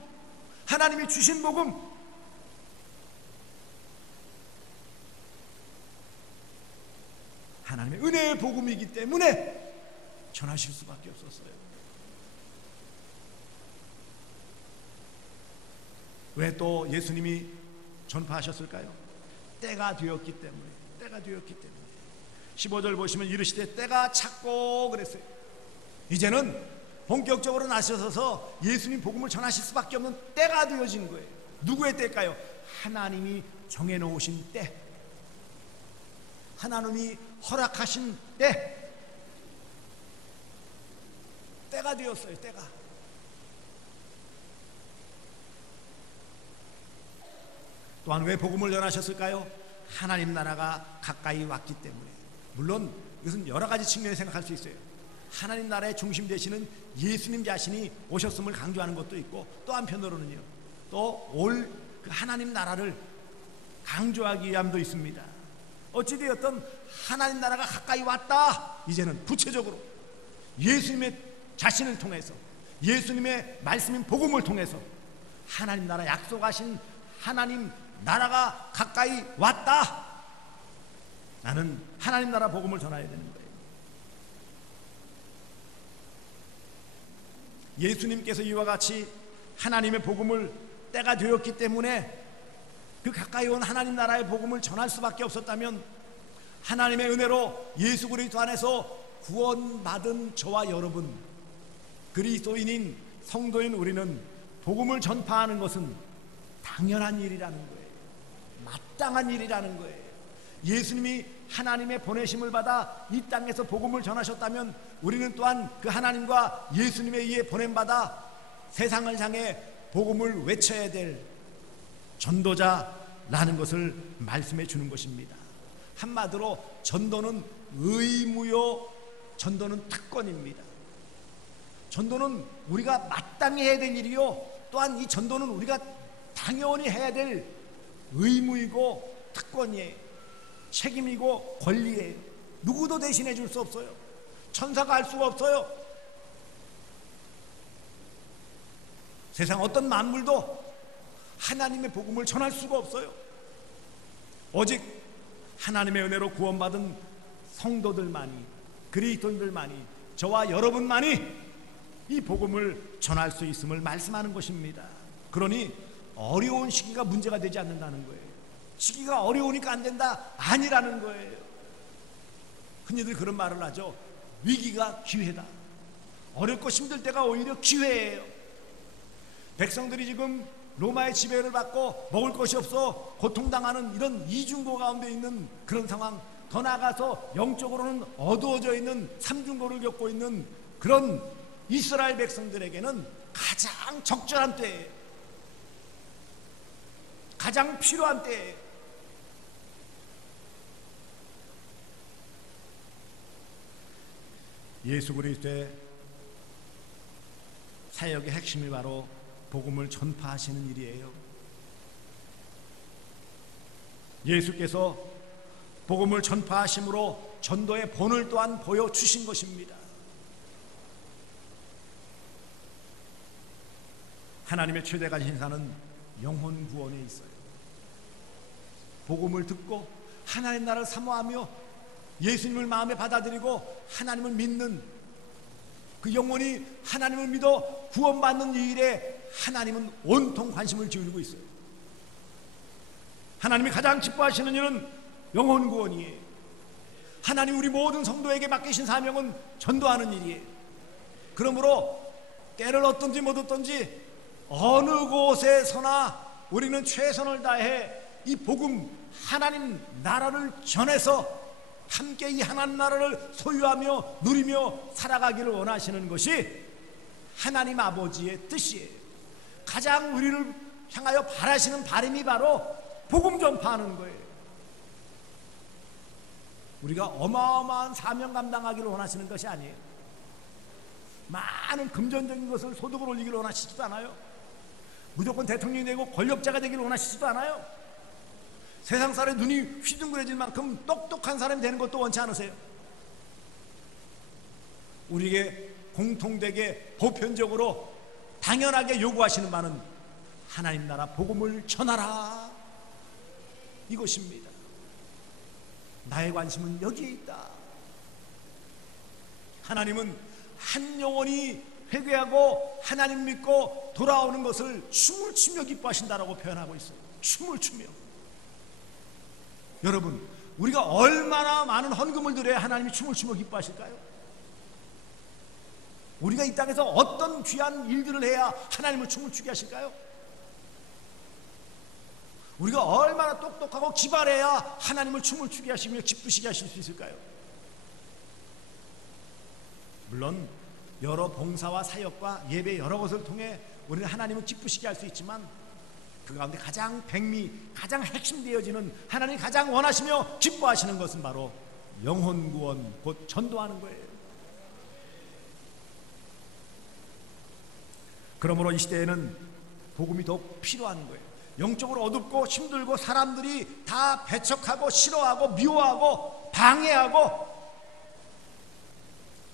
하나님이 주신 복음, 하나님의 은혜의 복음이기 때문에 전하실 수밖에 없었어요. 왜 또 예수님이 전파하셨을까요? 때가 되었기 때문에. 때가 되었기 때문에. 15절 보시면 이르시되 때가 찼고 그랬어요. 이제는 본격적으로 나서서 예수님 복음을 전하실 수밖에 없는 때가 되어진 거예요. 누구의 때일까요? 하나님이 정해놓으신 때, 하나님이 허락하신 때, 때가 되었어요. 때가. 또한 왜 복음을 전하셨을까요? 하나님 나라가 가까이 왔기 때문에. 물론 이것은 여러 가지 측면에 생각할 수 있어요. 하나님 나라의 중심 되시는 예수님 자신이 오셨음을 강조하는 것도 있고, 또 한편으로는요, 또 올 그 하나님 나라를 강조하기 위함도 있습니다. 어찌되었든 하나님 나라가 가까이 왔다. 이제는 구체적으로 예수님의 자신을 통해서, 예수님의 말씀인 복음을 통해서 하나님 나라, 약속하신 하나님 나라가 가까이 왔다. 나는 하나님 나라 복음을 전해야 되는 거예요. 예수님께서 이와 같이 하나님의 복음을 때가 되었기 때문에 그 가까이 온 하나님 나라의 복음을 전할 수밖에 없었다면, 하나님의 은혜로 예수 그리스도 안에서 구원받은 저와 여러분, 그리스도인인 성도인 우리는 복음을 전파하는 것은 당연한 일이라는 거예요. 마땅한 일이라는 거예요. 예수님이 하나님의 보내심을 받아 이 땅에서 복음을 전하셨다면 우리는 또한 그 하나님과 예수님에 의해 보냄받아 세상을 향해 복음을 외쳐야 될 전도자라는 것을 말씀해 주는 것입니다. 한마디로 전도는 의무요, 전도는 특권입니다. 전도는 우리가 마땅히 해야 될 일이요, 또한 이 전도는 우리가 당연히 해야 될 의무이고 특권이에요. 책임이고 권리예요. 누구도 대신해 줄 수 없어요. 천사가 할 수가 없어요. 세상 어떤 만물도 하나님의 복음을 전할 수가 없어요. 오직 하나님의 은혜로 구원받은 성도들만이, 그리스도인들만이, 저와 여러분만이 이 복음을 전할 수 있음을 말씀하는 것입니다. 그러니 어려운 시기가 문제가 되지 않는다는 거예요. 시기가 어려우니까 안 된다, 아니라는 거예요. 흔히들 그런 말을 하죠. 위기가 기회다. 어렵고 힘들 때가 오히려 기회예요. 백성들이 지금 로마의 지배를 받고 먹을 것이 없어 고통당하는 이런 이중고 가운데 있는 그런 상황, 더 나아가서 영적으로는 어두워져 있는 삼중고를 겪고 있는 그런 이스라엘 백성들에게는 가장 적절한 때예요. 가장 필요한 때예요. 예수 그리스도의 사역의 핵심이 바로 복음을 전파하시는 일이에요. 예수께서 복음을 전파하심으로 전도의 본을 또한 보여주신 것입니다. 하나님의 최대가진 신사는 영혼 구원에 있어요. 복음을 듣고 하나님 나라를 사모하며 예수님을 마음에 받아들이고 하나님을 믿는 그 영혼이 하나님을 믿어 구원받는 이 일에 하나님은 온통 관심을 기울이고 있어요. 하나님이 가장 기뻐하시는 일은 영혼 구원이에요. 하나님 우리 모든 성도에게 맡기신 사명은 전도하는 일이에요. 그러므로 때를 얻든지 못 얻든지 어느 곳에서나 우리는 최선을 다해 이 복음 하나님 나라를 전해서 함께 이 하나님 나라를 소유하며 누리며 살아가기를 원하시는 것이 하나님 아버지의 뜻이에요. 가장 우리를 향하여 바라시는 바람이 바로 복음 전파하는 거예요. 우리가 어마어마한 사명 감당하기를 원하시는 것이 아니에요. 많은 금전적인 것을 소득을 올리기를 원하시지도 않아요. 무조건 대통령이 되고 권력자가 되기를 원하시지도 않아요. 세상 사람의 눈이 휘둥그레질 만큼 똑똑한 사람이 되는 것도 원치 않으세요. 우리에게 공통되게 보편적으로 당연하게 요구하시는 바는 하나님 나라 복음을 전하라, 이것입니다. 나의 관심은 여기에 있다. 하나님은 한 영혼이 회개하고 하나님 믿고 돌아오는 것을 춤을 추며 기뻐하신다라고 표현하고 있어요. 춤을 추며. 여러분, 우리가 얼마나 많은 헌금을 드려야 하나님이 춤을 추며 기뻐하실까요? 우리가 이 땅에서 어떤 귀한 일들을 해야 하나님을 춤을 추게 하실까요? 우리가 얼마나 똑똑하고 기발해야 하나님을 춤을 추게 하시며 기쁘시게 하실 수 있을까요? 물론 여러 봉사와 사역과 예배 여러 것을 통해 우리는 하나님을 기쁘시게 할 수 있지만 그 가운데 가장 백미, 가장 핵심되어지는 하나님이 가장 원하시며 기뻐하시는 것은 바로 영혼 구원, 곧 전도하는 거예요. 그러므로 이 시대에는 복음이 더욱 필요한 거예요. 영적으로 어둡고 힘들고 사람들이 다 배척하고 싫어하고 미워하고 방해하고,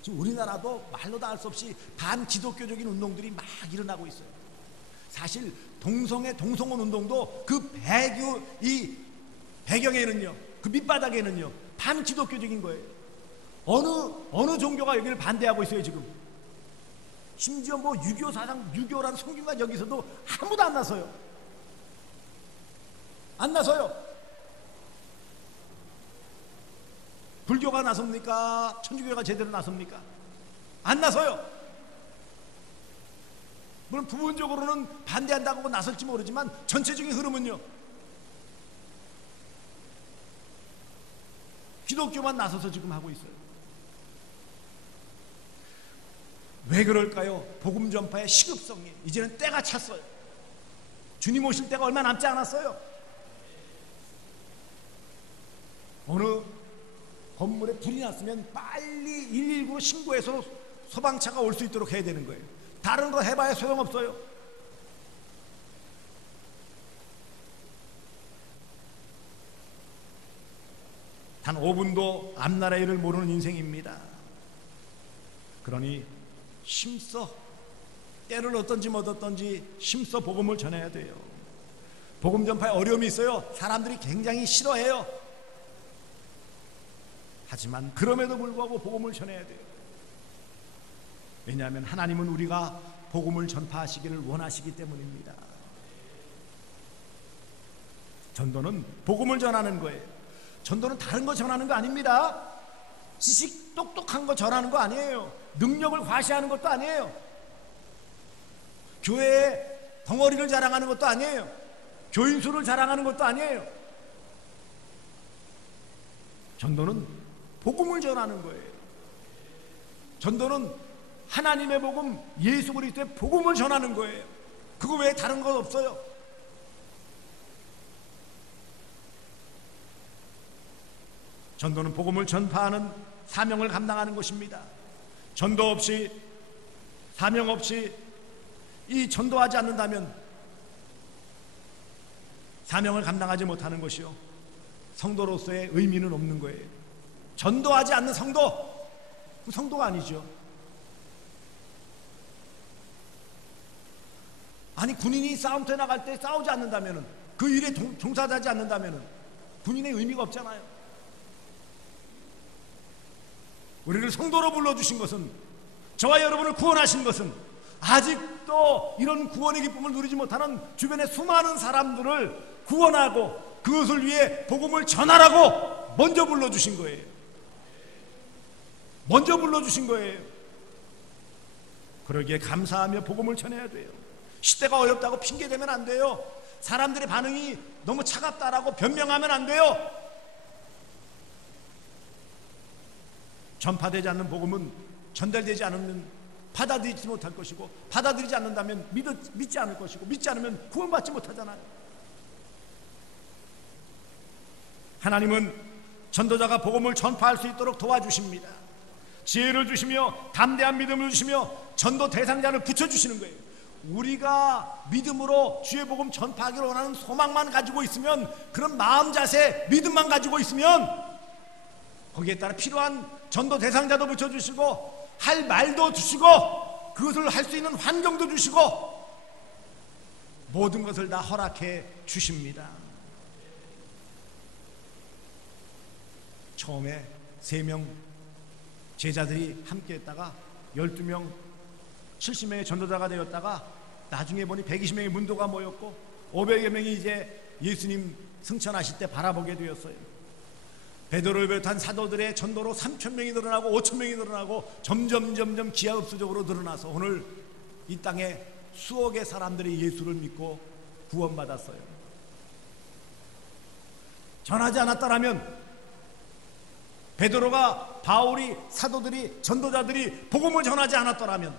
지금 우리나라도 말로 다 할 수 없이 반기독교적인 운동들이 막 일어나고 있어요. 사실 동성혼 운동도 그 배경에는요, 그 밑바닥에는요, 반기독교적인 거예요. 어느 종교가 여기를 반대하고 있어요 지금. 심지어 뭐 유교 사상, 유교라는 성균관 여기서도 아무도 안 나서요. 안 나서요. 불교가 나섭니까? 천주교가 제대로 나섭니까? 안 나서요. 물론 부분적으로는 반대한다고 나설지 모르지만 전체적인 흐름은요, 기독교만 나서서 지금 하고 있어요. 왜 그럴까요? 복음 전파의 시급성이 이제는 때가 찼어요. 주님 오실 때가 얼마 남지 않았어요. 어느 건물에 불이 났으면 빨리 119로 신고해서 소방차가 올 수 있도록 해야 되는 거예요. 다른 거 해봐야 소용없어요. 단 5분도 앞나라의 일을 모르는 인생입니다. 그러니 힘써, 때를 얻든지 못 얻든지 힘써 복음을 전해야 돼요. 복음 전파에 어려움이 있어요. 사람들이 굉장히 싫어해요. 하지만 그럼에도 불구하고 복음을 전해야 돼요. 왜냐하면 하나님은 우리가 복음을 전파하시기를 원하시기 때문입니다. 전도는 복음을 전하는 거예요. 전도는 다른 거 전하는 거 아닙니다. 지식 똑똑한 거 전하는 거 아니에요. 능력을 과시하는 것도 아니에요. 교회의 덩어리를 자랑하는 것도 아니에요. 교인 수를 자랑하는 것도 아니에요. 전도는 복음을 전하는 거예요. 전도는 하나님의 복음, 예수 그리스도의 복음을 전하는 거예요. 그거 외에 다른 건 없어요. 전도는 복음을 전파하는 사명을 감당하는 것입니다. 전도 없이, 사명 없이 이 전도하지 않는다면 사명을 감당하지 못하는 것이요, 성도로서의 의미는 없는 거예요. 전도하지 않는 성도, 그 성도가 아니죠. 아니, 군인이 싸움터에 나갈 때 싸우지 않는다면, 그 일에 종사하지 않는다면 군인의 의미가 없잖아요. 우리를 성도로 불러주신 것은, 저와 여러분을 구원하신 것은, 아직도 이런 구원의 기쁨을 누리지 못하는 주변의 수많은 사람들을 구원하고 그것을 위해 복음을 전하라고 먼저 불러주신 거예요. 먼저 불러주신 거예요. 그러기에 감사하며 복음을 전해야 돼요. 시대가 어렵다고 핑계대면 안 돼요. 사람들의 반응이 너무 차갑다라고 변명하면 안 돼요. 전파되지 않는 복음은 전달되지 않으면 받아들이지 못할 것이고, 받아들이지 않는다면 믿지 않을 것이고, 믿지 않으면 구원받지 못하잖아요. 하나님은 전도자가 복음을 전파할 수 있도록 도와주십니다. 지혜를 주시며 담대한 믿음을 주시며 전도 대상자를 붙여주시는 거예요. 우리가 믿음으로 주의 복음 전파하기를 원하는 소망만 가지고 있으면, 그런 마음 자세, 믿음만 가지고 있으면 거기에 따라 필요한 전도 대상자도 붙여주시고, 할 말도 주시고, 그것을 할 수 있는 환경도 주시고, 모든 것을 다 허락해 주십니다. 처음에 3명 제자들이 함께 했다가 12명, 70명의 전도자가 되었다가 나중에 보니 120명의 문도가 모였고 500여 명이 이제 예수님 승천하실 때 바라보게 되었어요. 베드로를 비롯한 사도들의 전도로 3,000명이 늘어나고 5,000명이 늘어나고 점점 기하급수적으로 늘어나서 오늘 이 땅에 수억의 사람들이 예수를 믿고 구원받았어요. 전하지 않았다라면, 베드로가, 바울이, 사도들이, 전도자들이 복음을 전하지 않았더라면,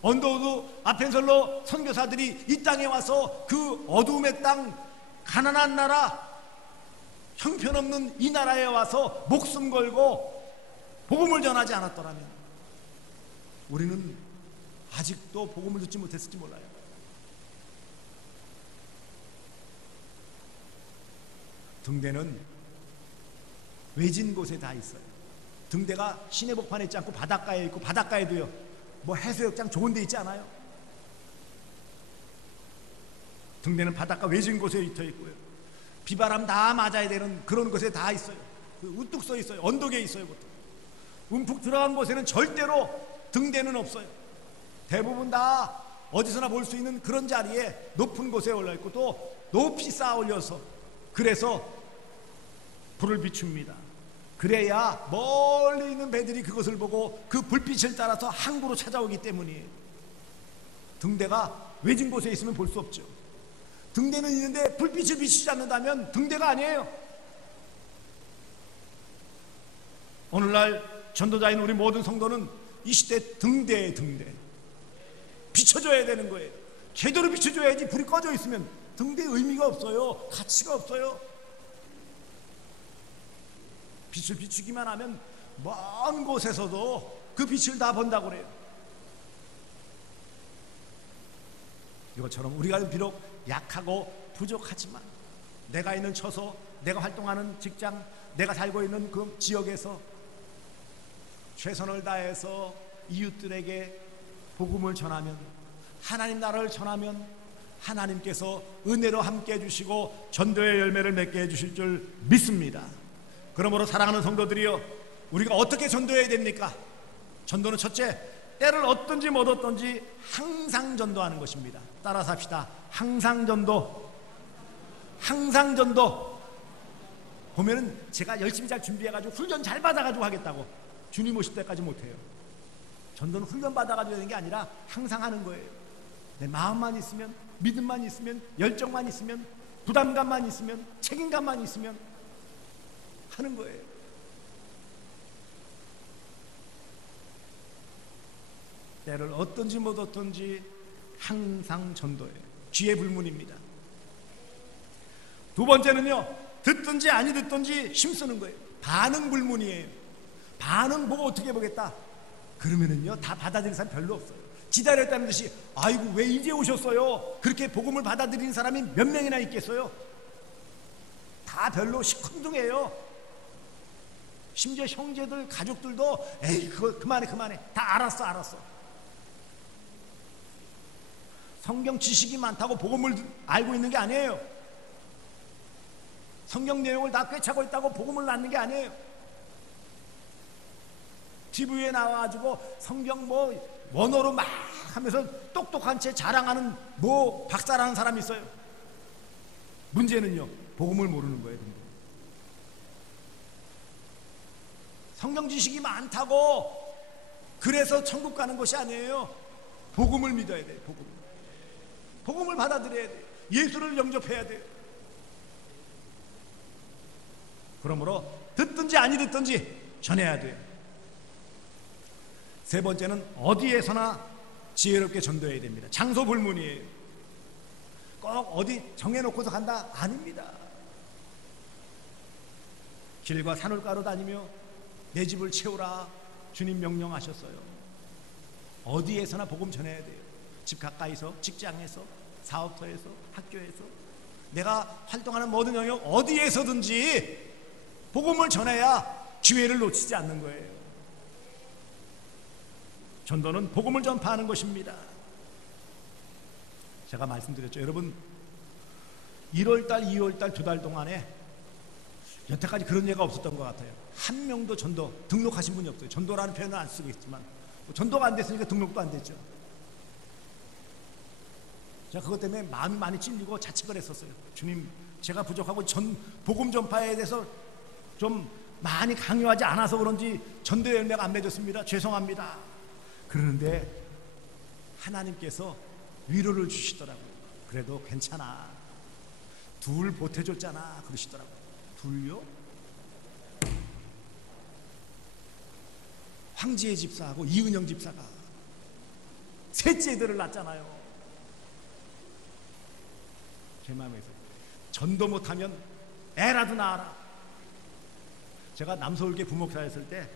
언더우드, 아펜설로 선교사들이 이 땅에 와서 그 어두움의 땅, 가난한 나라, 형편없는 이 나라에 와서 목숨 걸고 복음을 전하지 않았더라면 우리는 아직도 복음을 듣지 못했을지 몰라요. 등대는 외진 곳에 다 있어요. 등대가 시내 복판에 있지 않고 바닷가에 있고, 바닷가에도요 뭐 해수욕장 좋은 데 있지 않아요? 등대는 바닷가 외진 곳에 있어 있고요, 비바람 다 맞아야 되는 그런 곳에 다 있어요. 우뚝 서 있어요. 언덕에 있어요. 보통 움푹 들어간 곳에는 절대로 등대는 없어요. 대부분 다 어디서나 볼 수 있는 그런 자리에 높은 곳에 올라있고, 또 높이 쌓아 올려서, 그래서 불을 비춥니다. 그래야 멀리 있는 배들이 그것을 보고 그 불빛을 따라서 항구로 찾아오기 때문이에요. 등대가 외진 곳에 있으면 볼 수 없죠. 등대는 있는데 불빛을 비추지 않는다면 등대가 아니에요. 오늘날 전도자인 우리 모든 성도는 이 시대 등대에 등대 비춰줘야 되는 거예요. 제대로 비춰줘야지. 불이 꺼져 있으면 등대의 의미가 없어요. 가치가 없어요. 빛을 비추기만 하면 먼 곳에서도 그 빛을 다 본다고 그래요. 이것처럼 우리가 비록 약하고 부족하지만 내가 있는 처소, 내가 활동하는 직장, 내가 살고 있는 그 지역에서 최선을 다해서 이웃들에게 복음을 전하면, 하나님 나라를 전하면 하나님께서 은혜로 함께 해주시고 전도의 열매를 맺게 해주실 줄 믿습니다. 그러므로 사랑하는 성도들이여, 우리가 어떻게 전도해야 됩니까? 전도는 첫째, 때를 얻든지 못 얻든지 항상 전도하는 것입니다. 따라서 합시다. 항상 전도. 항상 전도. 보면은 제가 열심히 잘 준비해가지고 훈련 잘 받아가지고 하겠다고 주님 오실 때까지 못해요. 전도는 훈련 받아가지고 하는 게 아니라 항상 하는 거예요. 내 마음만 있으면, 믿음만 있으면, 열정만 있으면, 부담감만 있으면, 책임감만 있으면 하는 거예요. 때를 얻든지 못 얻든지 항상 전도예요. 귀의 불문입니다. 두 번째는요, 듣든지 아니 듣든지 힘쓰는 거예요. 반응 불문이에요. 반응 보고 어떻게 보겠다 그러면은요 다 받아들이는 사람 별로 없어요. 기다렸다는 듯이 아이고 왜 이제 오셨어요? 그렇게 복음을 받아들이는 사람이 몇 명이나 있겠어요? 다 별로 시큰둥해요. 심지어 형제들 가족들도 에이 그거 그만해 다 알았어. 성경 지식이 많다고 복음을 알고 있는 게 아니에요. 성경 내용을 다 꿰차고 있다고 복음을 낳는 게 아니에요. TV에 나와가지고 성경 뭐 원어로 막 하면서 똑똑한 채 자랑하는 뭐 박사라는 사람이 있어요. 문제는요, 복음을 모르는 거예요. 성경 지식이 많다고 그래서 천국 가는 것이 아니에요. 복음을 믿어야 돼요. 복음을 받아들여야 돼요. 예수를 영접해야 돼요. 그러므로 듣든지 아니 듣든지 전해야 돼요. 세 번째는 어디에서나 지혜롭게 전도해야 됩니다. 장소 불문이에요. 꼭 어디 정해놓고서 간다? 아닙니다. 길과 산울가로 다니며 내 집을 채우라 주님 명령하셨어요. 어디에서나 복음 전해야 돼요. 집 가까이서, 직장에서, 사업터에서, 학교에서, 내가 활동하는 모든 영역 어디에서든지 복음을 전해야 기회를 놓치지 않는 거예요. 전도는 복음을 전파하는 것입니다. 제가 말씀드렸죠. 여러분 1월달, 2월달 2달 동안에 여태까지 그런 예가 없었던 것 같아요. 한 명도 전도 등록하신 분이 없어요. 전도라는 표현은 안 쓰고 있지만 전도가 안 됐으니까 등록도 안 됐죠. 제가 그것 때문에 마음이 많이 찔리고 자책을 했었어요. 주님, 제가 부족하고 복음 전파에 대해서 좀 많이 강요하지 않아서 그런지 전도 열매가 안 맺었습니다. 죄송합니다. 그러는데 하나님께서 위로를 주시더라고요. 그래도 괜찮아. 둘 보태줬잖아. 그러시더라고요. 둘요? 황지혜 집사하고 이은영 집사가 셋째 애들을 낳았잖아요. 제 마음에서 전도 못하면 애라도 낳아라. 제가 남서울교회 부목사였을 때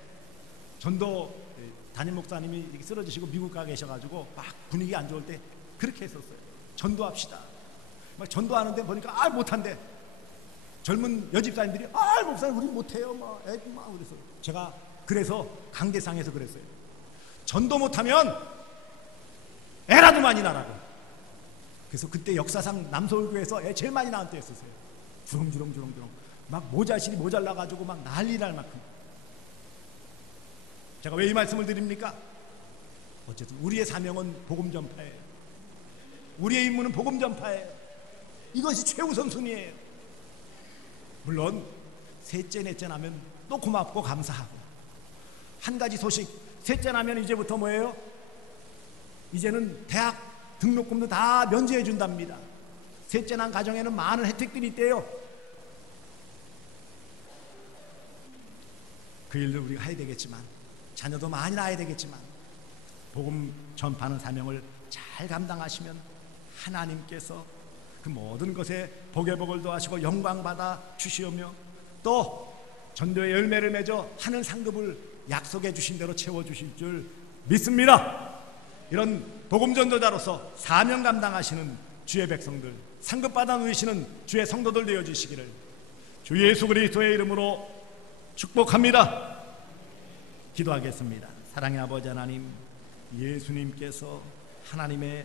전도 담임 목사님이 쓰러지시고 미국 가 계셔가지고 막 분위기 안 좋을 때 그렇게 했었어요. 전도합시다. 막 전도하는데 보니까 못한대. 젊은 여집사님들이 목사님 우리 못해요. 막 애기 막 그래서 제가 그래서 강대상에서 그랬어요. 전도 못하면 애라도 많이 낳으라고. 그래서 그때 역사상 남서울교회에서 애 제일 많이 낳은 때였었어요. 주렁주렁 막 모자실이 모자라가지고 막 난리 날 만큼. 제가 왜 이 말씀을 드립니까? 어쨌든 우리의 사명은 복음 전파예요. 우리의 임무는 복음 전파예요. 이것이 최우선순위예요. 물론 셋째 넷째 나면 또 고맙고 감사하고, 한 가지 소식, 셋째 나면 이제부터 뭐예요? 이제는 대학 등록금도 다 면제해 준답니다. 셋째 난 가정에는 많은 혜택들이 있대요. 그 일을 우리가 해야 되겠지만, 자녀도 많이 낳아야 되겠지만, 복음 전파하는 사명을 잘 감당하시면 하나님께서 그 모든 것에 복의 복을 더하시고 영광 받아 주시오며, 또 전도의 열매를 맺어 하늘 상급을 약속해 주신 대로 채워 주실 줄 믿습니다. 이런 복음 전도자로서 사명 감당하시는 주의 백성들, 상급 받아 누리시는 주의 성도들 되어 주시기를 주 예수 그리스도의 이름으로 축복합니다. 기도하겠습니다. 사랑의 아버지 하나님, 예수님께서 하나님의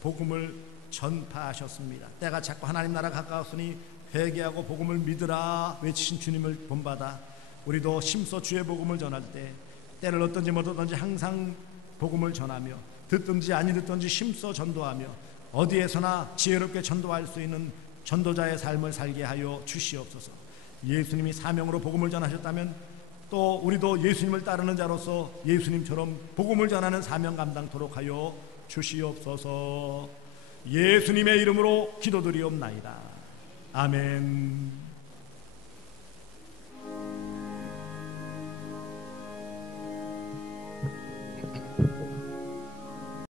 복음을 전파하셨습니다. 때가 자꾸 하나님 나라 가까웠으니 회개하고 복음을 믿으라 외치신 주님을 본받아 우리도 힘써 주의 복음을 전할 때 때를 어떤지 못 어떤지 항상 복음을 전하며 듣든지 아니 듣든지 힘써 전도하며 어디에서나 지혜롭게 전도할 수 있는 전도자의 삶을 살게 하여 주시옵소서. 예수님이 사명으로 복음을 전하셨다면 또 우리도 예수님을 따르는 자로서 예수님처럼 복음을 전하는 사명 감당토록 하여 주시옵소서. 예수님의 이름으로 기도드리옵나이다. 아멘.